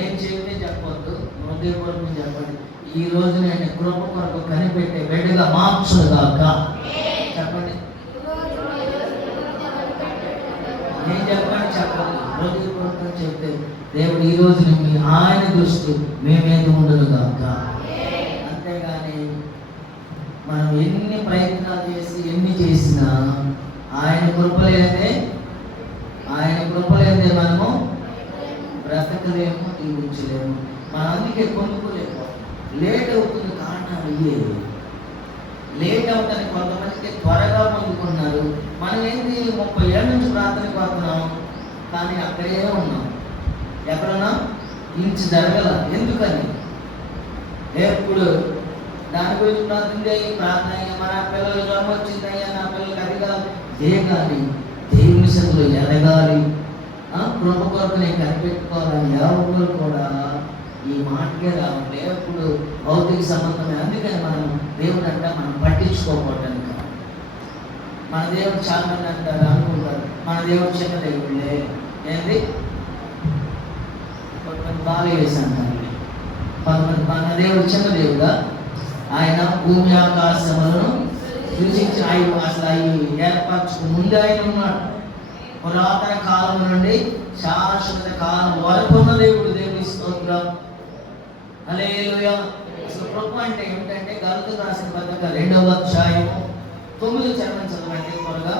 ఏం చెప్తే చెప్పొద్దు, హృదయపూర్వకం చెప్పండి. ఈ రోజు నేను కృప కొరకు కనిపెట్టే బిడ్డగా మార్చును గాక. చెప్పండి, నేను చెప్పండి, చెప్పండి, హృదయపూర్వకం చెప్తే దేవుడు ఈ రోజు నుండి ఆయన దృష్టి మేమేది ఉండను గాక. అంతేగాని మనం ఎన్ని ప్రయత్నాలు చేసి ఎన్ని చేసినా ఆయన కృపలేదే మనము బ్రతకలేము, జీవించలేము. మనం అందుకే పొందుకోలేము. లేట్ అవుతుంది. కారణాలు ఇవే. లేట్ అవుతానికి కొంతమందికి త్వరగా పొందుకున్నారు. మనం ఏంటి 30 ఏళ్ళ నుంచి ప్రార్థనకు వస్తున్నాం, కానీ అక్కడే ఉన్నాం. ఎక్కడున్నా ఇంచు జరగల. ఎందుకని? ఎప్పుడు దాని గురించి ప్రార్థన చేయి, ప్రార్థన మన పిల్లలు జ్వరం వచ్చిందయ్యా, నా పిల్లలకి అది కాదు, చేయగాలి. దేవుని సన్నిధిలో ఎదగాలి. కృప కొరకు నేను కనిపెట్టుకోవాలని ఎవరు కూడా ఈ మాటకే రావట్లే. ఎప్పుడు భౌతిక సంబంధమే. అందుకని మనం దేవుడు అంటే మనం పట్టించుకోకపోవటానికి. మన దేవుడు చాలా మంది అంటారు, అనుకుంటారు మన దేవుడు చిన్న దేవుళ్ళే. ఏంటి కొంతమంది బాగా వేసి అంటారు, కొంతమంది మన దేవుడు చిన్న దేవుడా? ఆయన భూమి ఆకాశములను సృష్టించి ఆయన అసలు అవి ఏర్పరచుకు ముందే ఆయన ఉన్నాడు. పురాతన కాలం నుండి శాశ్వత కాలం వరకు ఉన్న దేవుడు. దేవుని స్తోత్రం. హల్లెలూయా. అసలు కృప అంటే ఏమిటంటే గలతీయులకు రాసిన పత్రిక 2వ అధ్యాయము 9 చరణం చదవండి త్వరగా.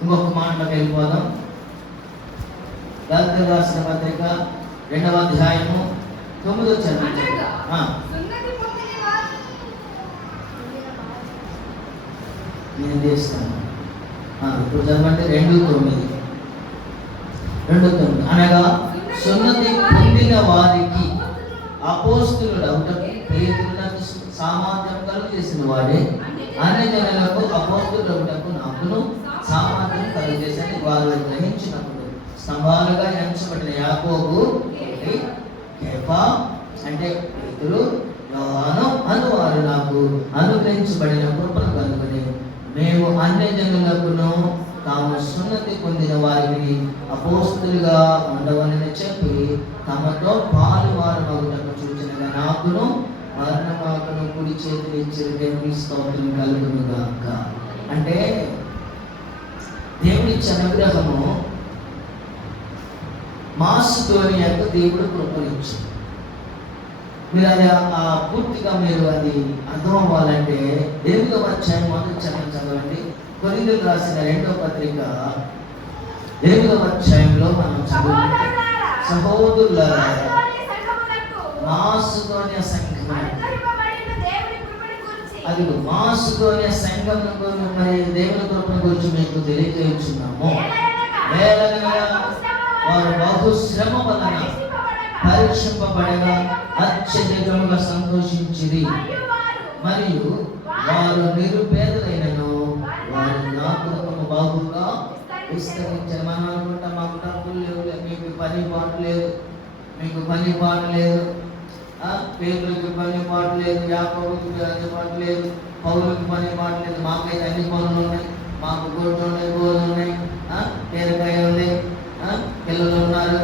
ఇంకొక మాటలోకి వెళ్ళిపోదాం. గలాతీయులకు రాసిన పత్రిక 2వ అధ్యాయము 9వ చరణం. నేను చేస్తాను. ఇప్పుడు చదవండి. 2:9 అనగా సున్నతి పొందిన వారికి అపోస్తులుడవుటకు పేతురులకు సామర్థ్యం కలుగు చేసిన వాడే అన్ని జనులకు అపోస్తులుడవుటకు నాకును సామర్థ్యం కలుగు చేసని వారు గ్రహించినప్పుడు స్తంభాలుగా ఎంచబడిన యాకోబు, కేఫా అంటే పేతురు, యోహాను అనువారు నాకు అనుగ్రహించబడిన కృపను కలుగుని మేము అన్ని జనులకును తాము సున్నతి పొందిన వారిని అపోస్తులుగా ఉండవలని చెప్పి తమతో పాలువారమగుటకు సూచనగా నాకును మరణమాకును కుడి చేతిని ఇచ్చిన దేవుని స్తోత్రం కలుగును గాక. అంటే దేవుడిచ్చిన అనుగ్రహము మాసిదోనియాకు దేవుడు కృపనిచ్చాడు. మీరు అది పూర్తిగా మీరు అది అర్థం అవ్వాలంటే 8వ అధ్యాయం 1వ చరణం చదవండి. కొరింథీయులకు రాసిన 2వ పత్రిక 8వ అధ్యాయంలో మనం చదువుకుంటే సహోదరులారా మాసిదోనియా సంఘం, అది మాసిదోనియా సంఘమునకు మరి దేవుని కృపను గురించి మీకు తెలియజేస్తున్నాము. వారు బహు శ్రమ వలన పరీక్షింపబడగా అత్యధికముగా సంతోషించిరి మరియు వారు నిరుపేదలైనను వారు నా కొరకు బాగుగా విస్తరించారు. మనం అనుకుంటాం మాకు డబ్బులు లేవు, మీకు పని పాటు లేదు, పేదలకు పని పాటు లేదు, యాకోబుకి పని పాటు లేదు, పౌరులకు పని పాటు లేదు. మాకైతే అన్ని పనులు ఉన్నాయి, మాకు గొడ్డు ఉన్నాయి, గోధులు ఉన్నాయి, బీరకాయ ఉంది, పిల్లలు ఉన్నారు,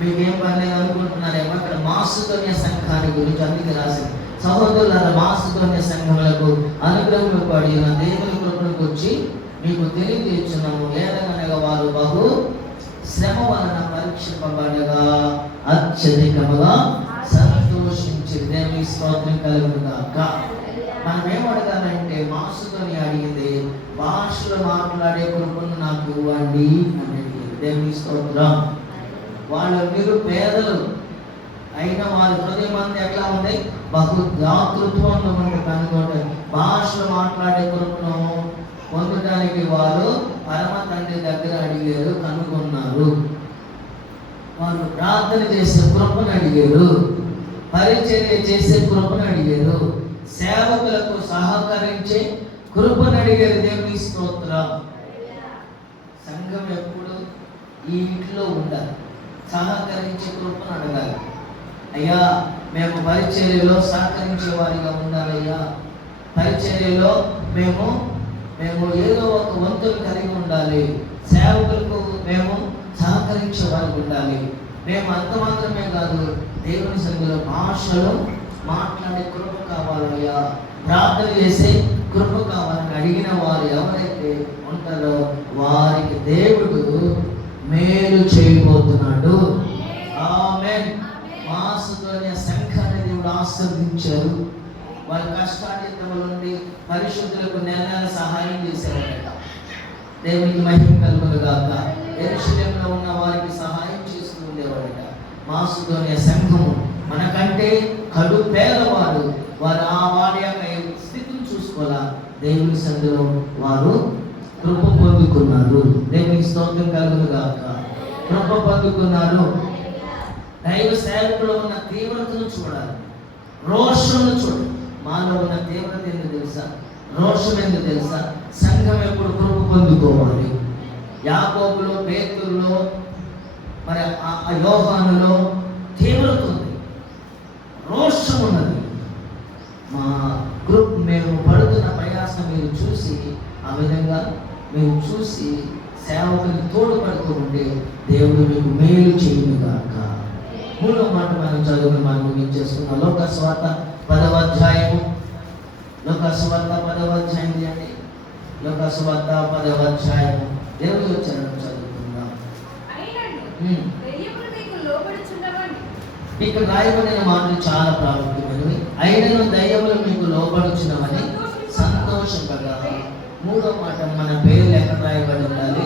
మీకేం పని లేదు అనుకుంటున్నారేమో. అక్కడ మాసిదోనియా సంఘాన్ని గురించి అందుకే రాసింది. సహోదరులారా మాసిదోనియా సంఘములకు అనుగ్రహం పడిన దేవుని కృపణకు వచ్చి మీకు తెలియజేస్తున్నాము. ఏదనగా వారు బహు శ్రమ వలన పరీక్షింపబడగా అత్యధికముగా సంతోషించి దేవుని స్తోత్రం కలుగును గాక. మనం ఏమడగాలంటే మాసిదోనియా అడిగింది భాషలు మాట్లాడే కృపను నాకు ఇవ్వండి అని. దేవుని స్తోత్రం. వాళ్ళు నిరుపేదలు అయిన వారి హృదయం అంతా ఎట్లా ఉంది? బహు దాతృత్వంలో ఉండి కనుగొంటే భాషలు మాట్లాడే కృపను పొందడానికి వారు పరమ తండ్రి దగ్గర అడిగారు, కనుగొన్నారు. వారు ప్రార్థన చేసే కృపను అడిగారు, పరిచర్య చేసే కృపను అడిగారు, సేవకులకు సహకరించే కృపను అడిగారు. దేవుని స్తోత్రం. సంఘం ఎప్పుడు ఈ ఇంట్లో ఉండాలి, సహకరించే కృపను అడగాలి. అయ్యా మేము పరిచర్యలో సహకరించే వారిగా ఉండాలయ్యా, పరిచర్యలో మేము ఏదో ఒక వంతులు కలిగి ఉండాలి, సేవకులకు మేము సహకరించే వారికి ఉండాలి. మేము అంత మాత్రమే కాదు, దేవుని సన్నిధిలో భాషలు మాట్లాడే కృప కావాలయ్యా, ప్రార్థన చేసే కృప కావాలని అడిగిన వారు ఎవరైతే ఉంటారో వారికి దేవుడు మేలు చేయబోతున్నాడు. ఆమేన్. మాసిదోనియా సంఘాన్ని దేవుడు ఆశీర్వదించారు. వాళ్ళ కష్టార్జితముల నుండి పరిశుద్ధులకు నెల సహాయం చేశారట. దేవునికి మహిమ కలుగును గాక. యెరూషలేములో ఉన్న వారికి సహాయం చేస్తూ ఉండేవాడట. మాసిదోనియా సంఘము మనకంటే కడు పేదవాడు, వారు వారి యొక్క స్థితిని చూసుకోవాలా. దేవుని సన్నిధిలో వారు కృప పొందుకున్నారు. దేవునికి స్తోత్రం కలుగును గాక. కృప పొందుకున్నారు. దైవ సేవకులో ఉన్న తీవ్రతను చూడాలి, రోషమును చూడాలి. మాలో ఉన్న తీవ్రత ఎందుకు తెలుసా? రోషం ఎందుకు తెలుసా? సంఘం ఎప్పుడు కృప పొందుకోవాలి. యాకోబులో, పేతురులో, మరి యోహానులో తీవ్రత ఉంది, రోషం ఉన్నది. మా గ్రూప్ మేము పడుతున్న ప్రయాసం మీరు చూసి, ఆ విధంగా మీరు చూసి సేవకుని తోడుపడుతూ ఉంటే దేవుడు మీకు మేలు చేయును గాక. 3వ మాట మనం చదువుకుని మనం ముగించేసుకున్నాం. లోకస్వార్త 10వ అధ్యాయము. లోకస్వార్త 10వ అధ్యాయం అండి. లోకస్వార్త 10వ అధ్యాయము 20వ చరణం చదువుకుందాం. ఇక్కడ రాయబడిన మాటలు చాలా ప్రాముఖ్యమైనవి. అయినను దయ్యములు మీకు లోబడుచున్నవని సంతోషపడగా మూడో మాట, మన పేర్లు ఎక్కడ రాయబడి ఉండాలి?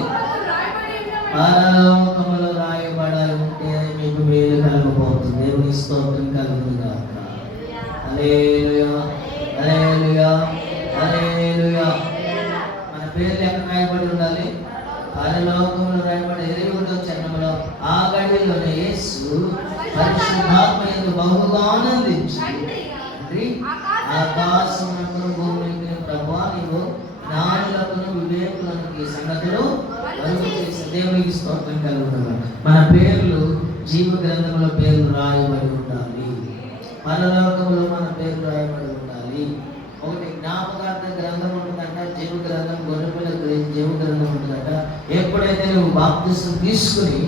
పరలోకములో రాయబడాలి ఉంటే మీకు మేలు కలగబోతుంది. దేవుని స్తోత్రం కలుగును గాక. హల్లెలూయా, హల్లెలూయా, హల్లెలూయా. మన పేర్లు ఎక్కడ రాయబడి ఉండాలి? పరలోకములో రాయబడి 21వ చరణంలో ఆ గడిలోనే యేసు పరిశుద్ధాత్మ యందు బహుగా ఆనందించి, తండ్రి ఆకాశమునకును భూమికి ప్రభువా నీవు జ్ఞానులకును వివేకులను ఈ సంగతులు వరుస చేసి దేవునికి స్తోత్రం కలుగును. మన పేర్లు జీవ గ్రంథంలో పేర్లు రాయబడి ఉండాలి. పరలోకములో మన పేర్లు రాయబడి ఉండాలి. ఒకటి జ్ఞాపకార్థ గ్రంథం ఉంటుందంట, జీవ గ్రంథం, గొర్రెపిల్ల జీవ గ్రంథం ఉంటుందంట. ఎప్పుడైతే నువ్వు బాప్తిసం తీసుకుని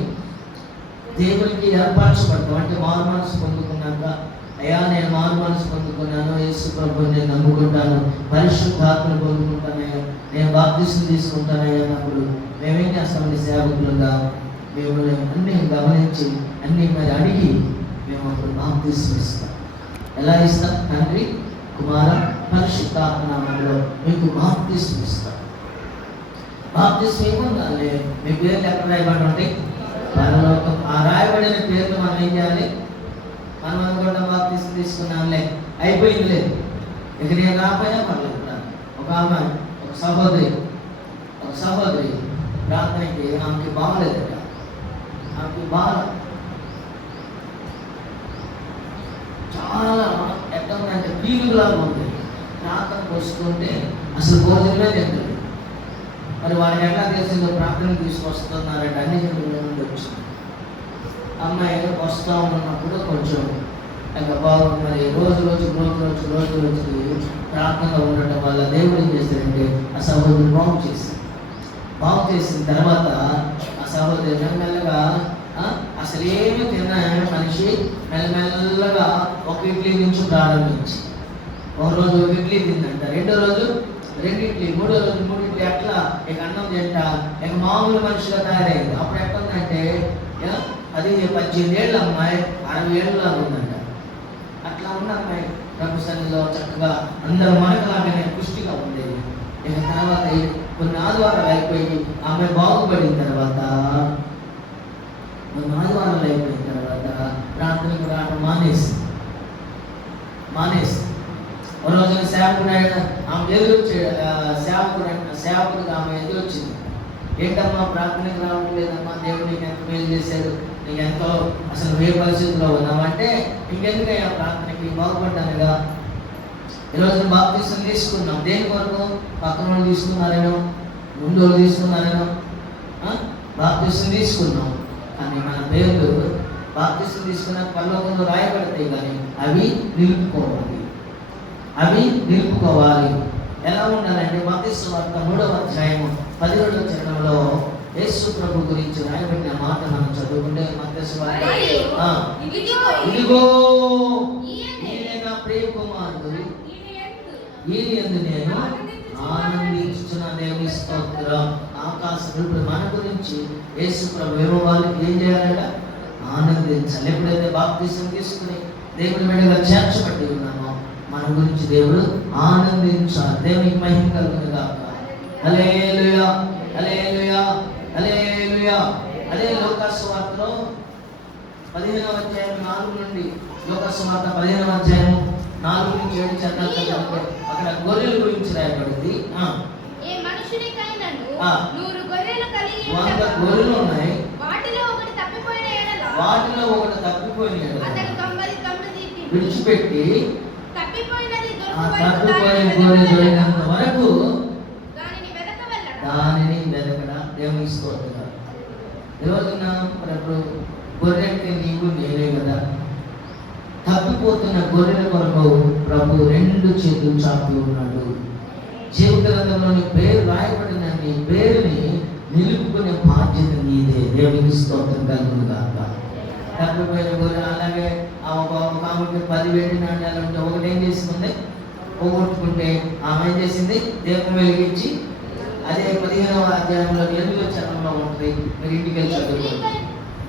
దేవునికి ఏర్పరచబడతావు అంటే మారు మనసు పొందుకున్నాక, అయ్యా నేను మారు మనసు పొందుకున్నాను, యేసు ప్రభువుని నేను నమ్ముకుంటాను, పరిశుద్ధాత్మను పొందుకుంటానయ్యా, నేను బాప్తిసం తీసుకుంటానయ్యా అన్నప్పుడు మేమేం చేస్తామండి? సేవకులుగా మేము అన్నీ గమనించి అన్నీ మరి అడిగి మేము అప్పుడు బాప్తిసం ఇస్తాం. ఎలా ఇస్తాం? తండ్రి, కుమార, పరిశుద్ధాత్మ నామములో మీకు బాప్తిసం ఇస్తాం. బాప్తిసం ఏముండాలి? మీ పేర్లు ఎక్కడ రాయబడి ఉంటాయి? పరలోకం. ఆ రాయబడిన పేర్లు మనం ఏం చేయాలి? మనం అనుకుంటాం బాప్తిసం తీసుకున్నాంలే, అయిపోయింది, లేదు, ఇక నేను రాకపోయినా పర్లేదు. ఒక ఆమె, ఒక సహోదరి ప్రార్థనకి ఆమెకి బాగలేదట. ఆమెకి బాగా చాలా ఎట్లా ఉందంటే పీలులాగా ఉంది. ప్రార్థనకు వస్తుంటే అసలు భోజనమే తింటుంది. మరి వాళ్ళకి ఎట్లా తెలిసిందో ప్రార్థనకు తీసుకొస్తున్నారంటే అన్ని జనుల నుండి వచ్చింది. అమ్మాయి వస్తూ ఉన్నప్పుడు కొంచెం ఇంకా బాగుంది. మరి రోజు ప్రార్థనలో ఉండటం వల్ల దేవుడు ఏం చేశాడంటే ఆ సహోదరుని బాగు చేసిన తర్వాత ఆ సహోదరి మెల్లగా అసలు ఏమి తిన్న మనిషి మెల్లమెల్లగా ఒక ఇడ్లీ నుంచి ప్రారంభించి, ఒక రోజు ఒక ఇడ్లీ తిందంట, రెండో రోజు 2 ఇడ్లీ, మూడో రోజు 3 ఇడ్లీ, అట్లా ఇక అన్నం తింటా ఇక మామూలు మనిషిగా తయారైంది. అప్పుడు ఎట్లా ఉందంటే అది 18 ఏళ్ళ అమ్మాయి 60 ఏళ్ళలా ఉందంట. అట్లా ఉన్న అమ్మాయి ప్రభు సన్నిధిలో చక్కగా అందరూ మనకులాగానే పుష్టిగా ఉండేది. ఇక తర్వాత కొన్ని ఆదివారాలు అయిపోయి ఆమె బాగుపడిన తర్వాత ప్రార్థనకు రావడం మానేసి ఒక రోజున సేవకుడు ఆమె ఎదురొచ్చి సేవకుడికి ఆమె ఎదురొచ్చింది. ఏంటమ్మా ప్రార్థనకు రావడం లేదమ్మా, దేవుడు నీకు ఎంత మేలు చేశాడు, నీకు ఎంతో అసలు ఏ పరిస్థితిలో ఉన్నామంటే, ఇంకెందుకయ్యా ప్రార్థనకి బాగుపడ్డానుగా, ఈరోజు బాప్తిసం తీసుకున్నాం. దేని కొరకు? పక్కన వాళ్ళు తీసుకున్నారేనో, ముందు వాళ్ళు తీసుకున్నారేనో, బాప్తిసం తీసుకున్నాం. కానీ మన పేర్లు బాప్తిసం తీసుకున్న పరలోకంలో రాయబడతాయి, కానీ అవి నిలుపుకోవాలి. ఎలా ఉండాలంటే మత్తయి సువార్త 3వ అధ్యాయము 17వ చరణంలో యేసు ప్రభు గురించి రాయబడిన మాట మనం చదువుకుంటే, మత్తయి సువార్త, ఇదిగో ఈయన నా ప్రియ కుమారుడు, ఈయన యందు నేను ఆనందించుచున్న దేవుని స్తోత్రం. ఆకాశంలో మన గురించి యేసు ప్రభు ఏమో వాళ్ళకి ఏం చేయాలంట? ఆనందించాలి. ఎప్పుడైతే బాప్తిసం తీసుకుని దేవుని వెంటగా చేర్చబట్టి ఉన్నామో మన గురించి దేవుడు ఆనందించాలి. దేవునికి మహిమ కలుగును గాక. హల్లెలూయా, హల్లెలూయా, హల్లెలూయా. అదే లూకాసు వార్తలో 15వ అధ్యాయం 4 నుండి, లూకాసు వార్త 15వ అధ్యాయం 4 నుంచి 7 చరణాలు చదివితే అక్కడ గొర్రెల గురించి రాయబడింది. 100 గొర్రెలు కలిగి 100 గొర్రెలు ఉన్నాయి, వాటిలో ఒకటి తప్పిపోయిన ఎడల విడిచిపెట్టి తప్పిపోయిన గొర్రె దొరికినంత వరకు దానిని వెతకడా. దేవుని స్తోత్రం. ఈరోజున ఇప్పుడు గొర్రె అంటే నీవు నేనే కదా. తప్పిపోతున్న గొర్రెల కొరకు ప్రభు 2 చేతులు చాపి ఉన్నాడు. జీవ గ్రంథంలోని పేరు రాయబడిన నీ పేరుని నిలుపుకునే బాధ్యత నీదే. దేవునికి స్తోత్రం కలుగును గాక. తప్పిపోయిన గొర్రె అలాగే ఒక ఆమెకి 10 వెండి నాణ్యాలు ఉంటే ఒకటి ఏం చేసుకుంది? పోగొట్టుకుంటే ఆమె ఏం చేసింది? దీపం వెలిగించి, అదే 15వ అధ్యాయంలో 8వ చరణంలో ఉంటుంది, మీరు ఇంటికి వెళ్ళి చదువుకోండి.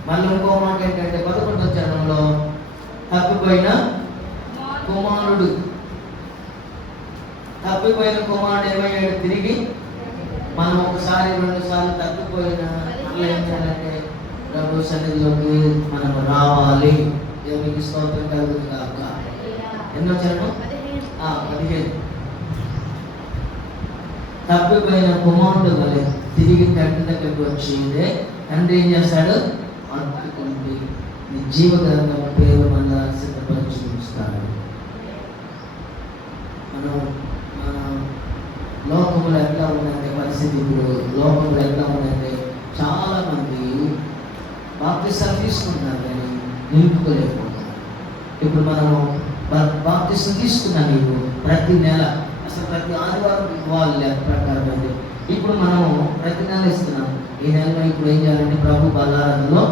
మళ్ళీ ఇంకో మాట ఏంటంటే 11వ చరణంలో తప్పిపోయిన కుమారుడు ఏమయ్యాడు? తిరిగి మనం ఒకసారి 2 సార్లు తప్పిపోయినా మళ్ళీ ఏం చేయాలంటే ప్రభు సన్నిధిలోకి మనం రావాలి. దేవునికి స్తోత్రం కలుగుతుంది కాక. ఎన్నో చరణం 15. తప్పిపోయిన కుమారుడు వలె తిరిగి తండ్రి దగ్గరికి వచ్చిందే తండ్రి ఏం చేస్తాడు? హత్తుకుంటే నీ జీవ గ్రంథం పేరు మన సిద్ధపరిచి ఉంచుతాడు. మన లోకములు ఎట్లా ఉందంటే పరిస్థితి, ఇప్పుడు లోకములు ఎట్లా ఉందంటే చాలా మంది బాప్తిసం తీసుకుంటున్నారు కానీ నిలుపుకోలేకపోతున్నారు. ఇప్పుడు మనము బాప్తిసం తీసుకున్నాం నీవు ప్రతి నెల, అసలు ప్రతి ఆదివారం ఇవ్వాలి లెక్క ప్రకారం అయితే. ఇప్పుడు మనము ప్రతి నెల ఇస్తున్నాం. ఈ నెలలో ఇప్పుడు ఏం చేయాలంటే ప్రభు బలారంలో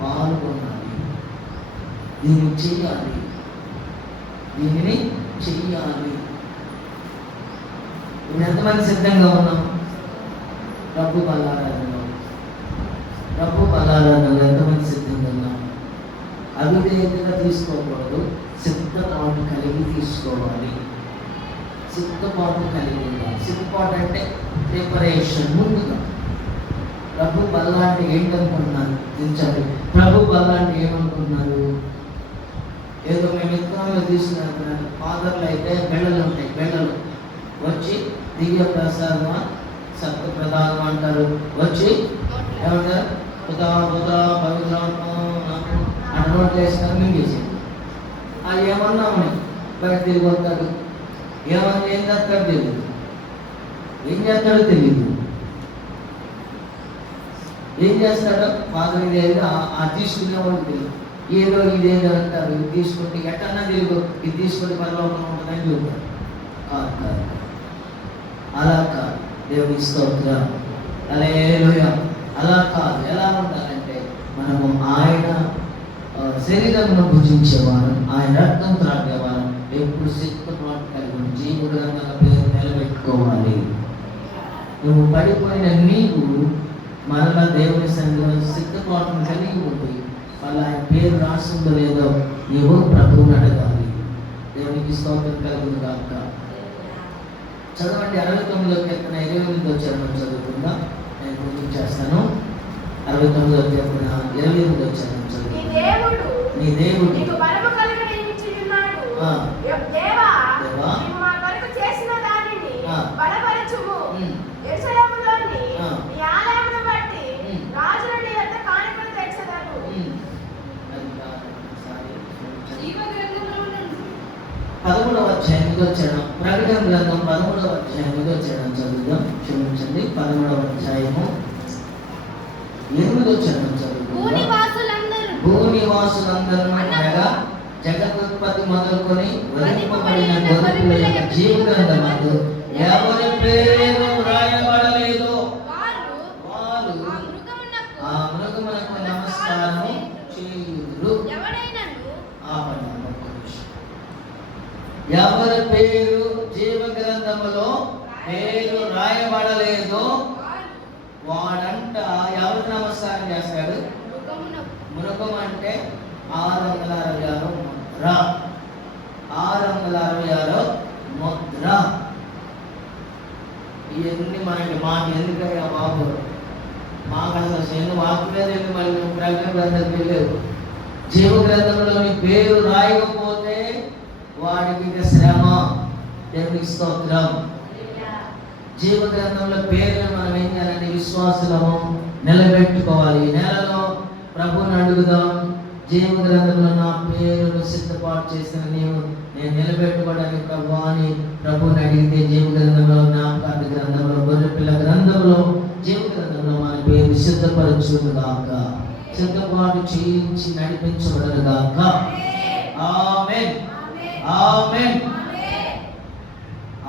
పాల్గొనాలి. దీన్ని చెయ్యాలి. ఇప్పుడు ఎంతమంది సిద్ధంగా ఉన్నాం? ప్రభు బలారాధనలో ఎంతమంది సిద్ధంగా ఉన్నాం? అవిధేయతగా తీసుకోకూడదు, సిద్ధపాటు కలిగి తీసుకోవాలి. సిద్ధపాటు కలిగి ఉండాలి. సిద్ధపాటు అంటే ప్రిపరేషన్, ముందుగా. ప్రభు బల్ల అంటే ఏంటనుకుంటున్నారు? దించాలి. ప్రభు బల్ల అంటే ఏమనుకుంటున్నారు? ఏదో మేము విత్తనాలు తీసుకున్నాం. ఫాదర్లు అయితే బెళ్ళలు ఉంటాయి. బెళ్ళలు వచ్చి దివ్య ప్రసాదం, సత్య ప్రదానం అంటారు. వచ్చి ఏమంటారు? పవిత్రాత్మ అన్న నోట్లు వేసినారు, మింగేసి అది ఏమన్నా ఉన్నాయి. బయట తిరిగి వస్తాడు. ఏం చేస్తాడో తెలియదు. ఏం చేస్తాడో ఫాదర్ ఇదేదో ఆ తీసుకునేవాడు తెలియదు. ఏదో ఇదేదో అంటారు. ఇది తీసుకుంటే ఎట్టన్నా తెలియదు. ఇది తీసుకుంటే పరలోకం ఉంటుందని చెబుతారు. అలా కాదు. దేవుని స్తోత్రం. హల్లెలూయా. అలా కాదు. ఎలా ఉండాలంటే మనము ఆయన శరీరమును భుజించేవారు, ఆయన రక్తం త్రాగేవారు, ఎప్పుడు సిద్ధపాటు కలిగి జీవుడు పేరు నిలబెట్టుకోవాలి. నువ్వు పడిపోయిన నీవు మరలా దేవుని సన్నిధిలో సిద్ధపాటును కలిగి ఉంది. మళ్ళీ ఆయన పేరు రాసిందో లేదో నీవు ప్రభువుని అడగాలి. దేవునికి స్తోత్రం కలుగును గాక. చదవండి. 69వ కీర్తన 28వ చరణం చదువుకుందాం. నేను ముగించేస్తాను. 69వ కీర్తన 28వ చరణం చదువు. నీ దేవుడు నీకు బలము కలుగనిచ్చుచున్నాడు. దేవా, నీవు మా కొరకు చేసిన దానిని బలపరచుము. యెరూషలేములోని నీ ఆలయమును బట్టి రాజుల నీ వద్ద కానుకలు తెచ్చెదరు. జీవ గ్రంథములో నుండి 13వ అధ్యాయం 8వ చరణం. ప్రకటన గ్రంథం 13వ అధ్యాయం 8వ చరణం చదువుదాం. క్షమించండి. 13వ అధ్యాయము 8వ చరణం చదువుదాం. భూనివాసులందరూ అనగా జగదుత్పత్తి మొదలుకొని వధింపబడిన గొర్రెపిల్ల యొక్క జీవ గ్రంథమందు ఎవరి పేరు వ్రాయబడలేదో వారు ఆ మృగమునకు నమస్కారం చేయుదురు. ఎవరి పేరు జీవ గ్రంథములో పేరు రాయబడలేదో వాడంట ఎవరికి నమస్కారం చేస్తాడు? మృగం అంటే 666 ముద్ర. 666 ముద్ర. ఇవన్నీ మాకు ఎందుకయ్యా బాబు? మాకు అసలు శని వాకు మీద వెళ్ళి మళ్ళీ ప్రకటన గ్రంథానికి వెళ్ళేవు. జీవ గ్రంథంలోని పేరు రాయకపోతే వాడికి ఇక శ్రమ. దేవునికి స్తోత్రం. జీవ గ్రంథంలో పేరును మనం ఏం చేయాలంటే విశ్వాసులము నిలబెట్టుకోవాలి. ఈ నెలలో ప్రభుని అడుగుదాం. జీవ గ్రంథంలో నా పేరును సిద్ధపాటు చేసిన నేను నిలబెట్టుకోవడానికి ప్రభు అని ప్రభుని అడిగితే జీవ గ్రంథంలో, జ్ఞాపకార్థ గ్రంథంలో, గొర్రెపిల్ల గ్రంథంలో, జీవ గ్రంథంలో మన పేరు సిద్ధపరచును గాక. సిద్ధపాటు చేయించి నడిపించబడను గాక. ఆమేన్. ఆమేన్.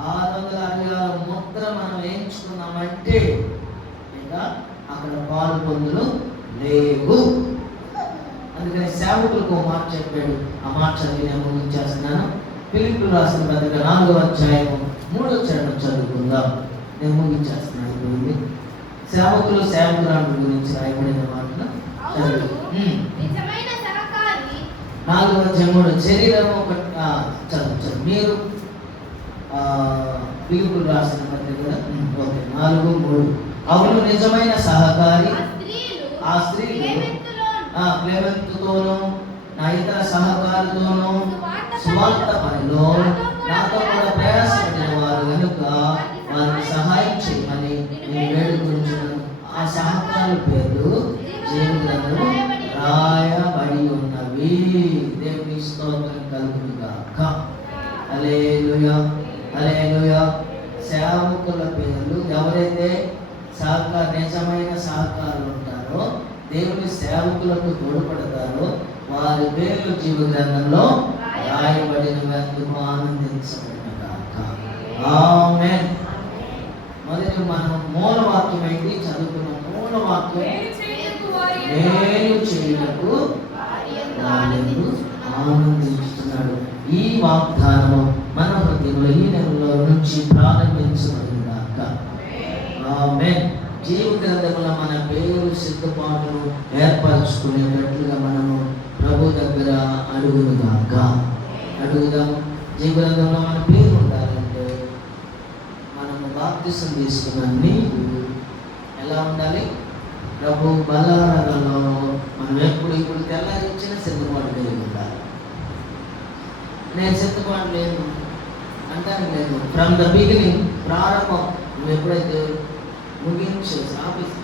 666 ముద్ర మనం వేయించుకున్నామంటే ఇక అక్కడ పాలు పొందులు లేవు. అందుకని సేవకులకు మాట చెప్పాడు. ఆ మాట చదివి నేను ముగించేస్తున్నాను. ఫిలిప్పీయులకు రాసిన పత్రిక 4వ అధ్యాయం 3వ చరణం చదువుకుందాం. నేను ముగించేస్తున్నాను. ఇప్పుడు సేవకురాండ్ర గురించి రాయబడిన మాటలు నిజమైన సహకారి 4వ అధ్యాయం 3. శరీరం ఒక చదువు. మీరు పిలుపులు రాసిన పత్రిక కదా. ఓకే, 4:3. అవును, నిజమైన సహకారి ఆ స్త్రీలు క్లెమెంతుతోనూ నా ఇతర సహకారులతోనూ సువార్త పనిలో నాతో కూడా ప్రయాసపడిన వారు కనుక వారికి సహాయం చేయమని నేను వేడుకుంటున్నాను. ఆ సహకారుల పేర్లు జీవితంలో రాయబడి ఉన్నవి. దేవుని స్తోత్రం కలుగును గాక. హల్లెలూయా, హల్లెలూయా. సేవకుల పేర్లు, ఎవరైతే నిజమైన సహకారులు ఉంటారో, దేవుని సేవకులకు తోడ్పడతారో, వారి పేర్లు జీవ గ్రంథంలో రాయబడినందుకు ఆనందించబడిన గాక. ఆమేన్. మొదటి మనం మూలవాక్యం ఏంటి చదువుకున్న మూలవాక్యం, మేలు చేయుటకు వారిని ఆనందిస్తున్నాడు. ఈ వాగ్దానము మన హృదయంలో ఈ నెలలో నుంచి ప్రారంభించబడింది గాక. ఆమేన్. జీవ గ్రంథంలో మన పేరు సిద్ధపాటును ఏర్పరచుకునేటట్లుగా మనము ప్రభు దగ్గర అడుగుదాక. అడుగుదాం. జీవ గ్రంథంలో మన పేరు ఉండాలంటే మనము బాప్తిసం తీసుకున్న నీకు ఎలా ఉండాలి? ప్రభు బల్లారలో మనం ఇప్పుడు తెల్లారి ఇచ్చిన సిద్ధపాటు కలిగి ఉండాలి. నేను సిద్ధపాటు లేదు అంటాను లేదు. ఫ్రమ్ ద బిగినింగ్, ప్రారంభం నువ్వు ఎప్పుడైతే ముగించే ఆఫీస్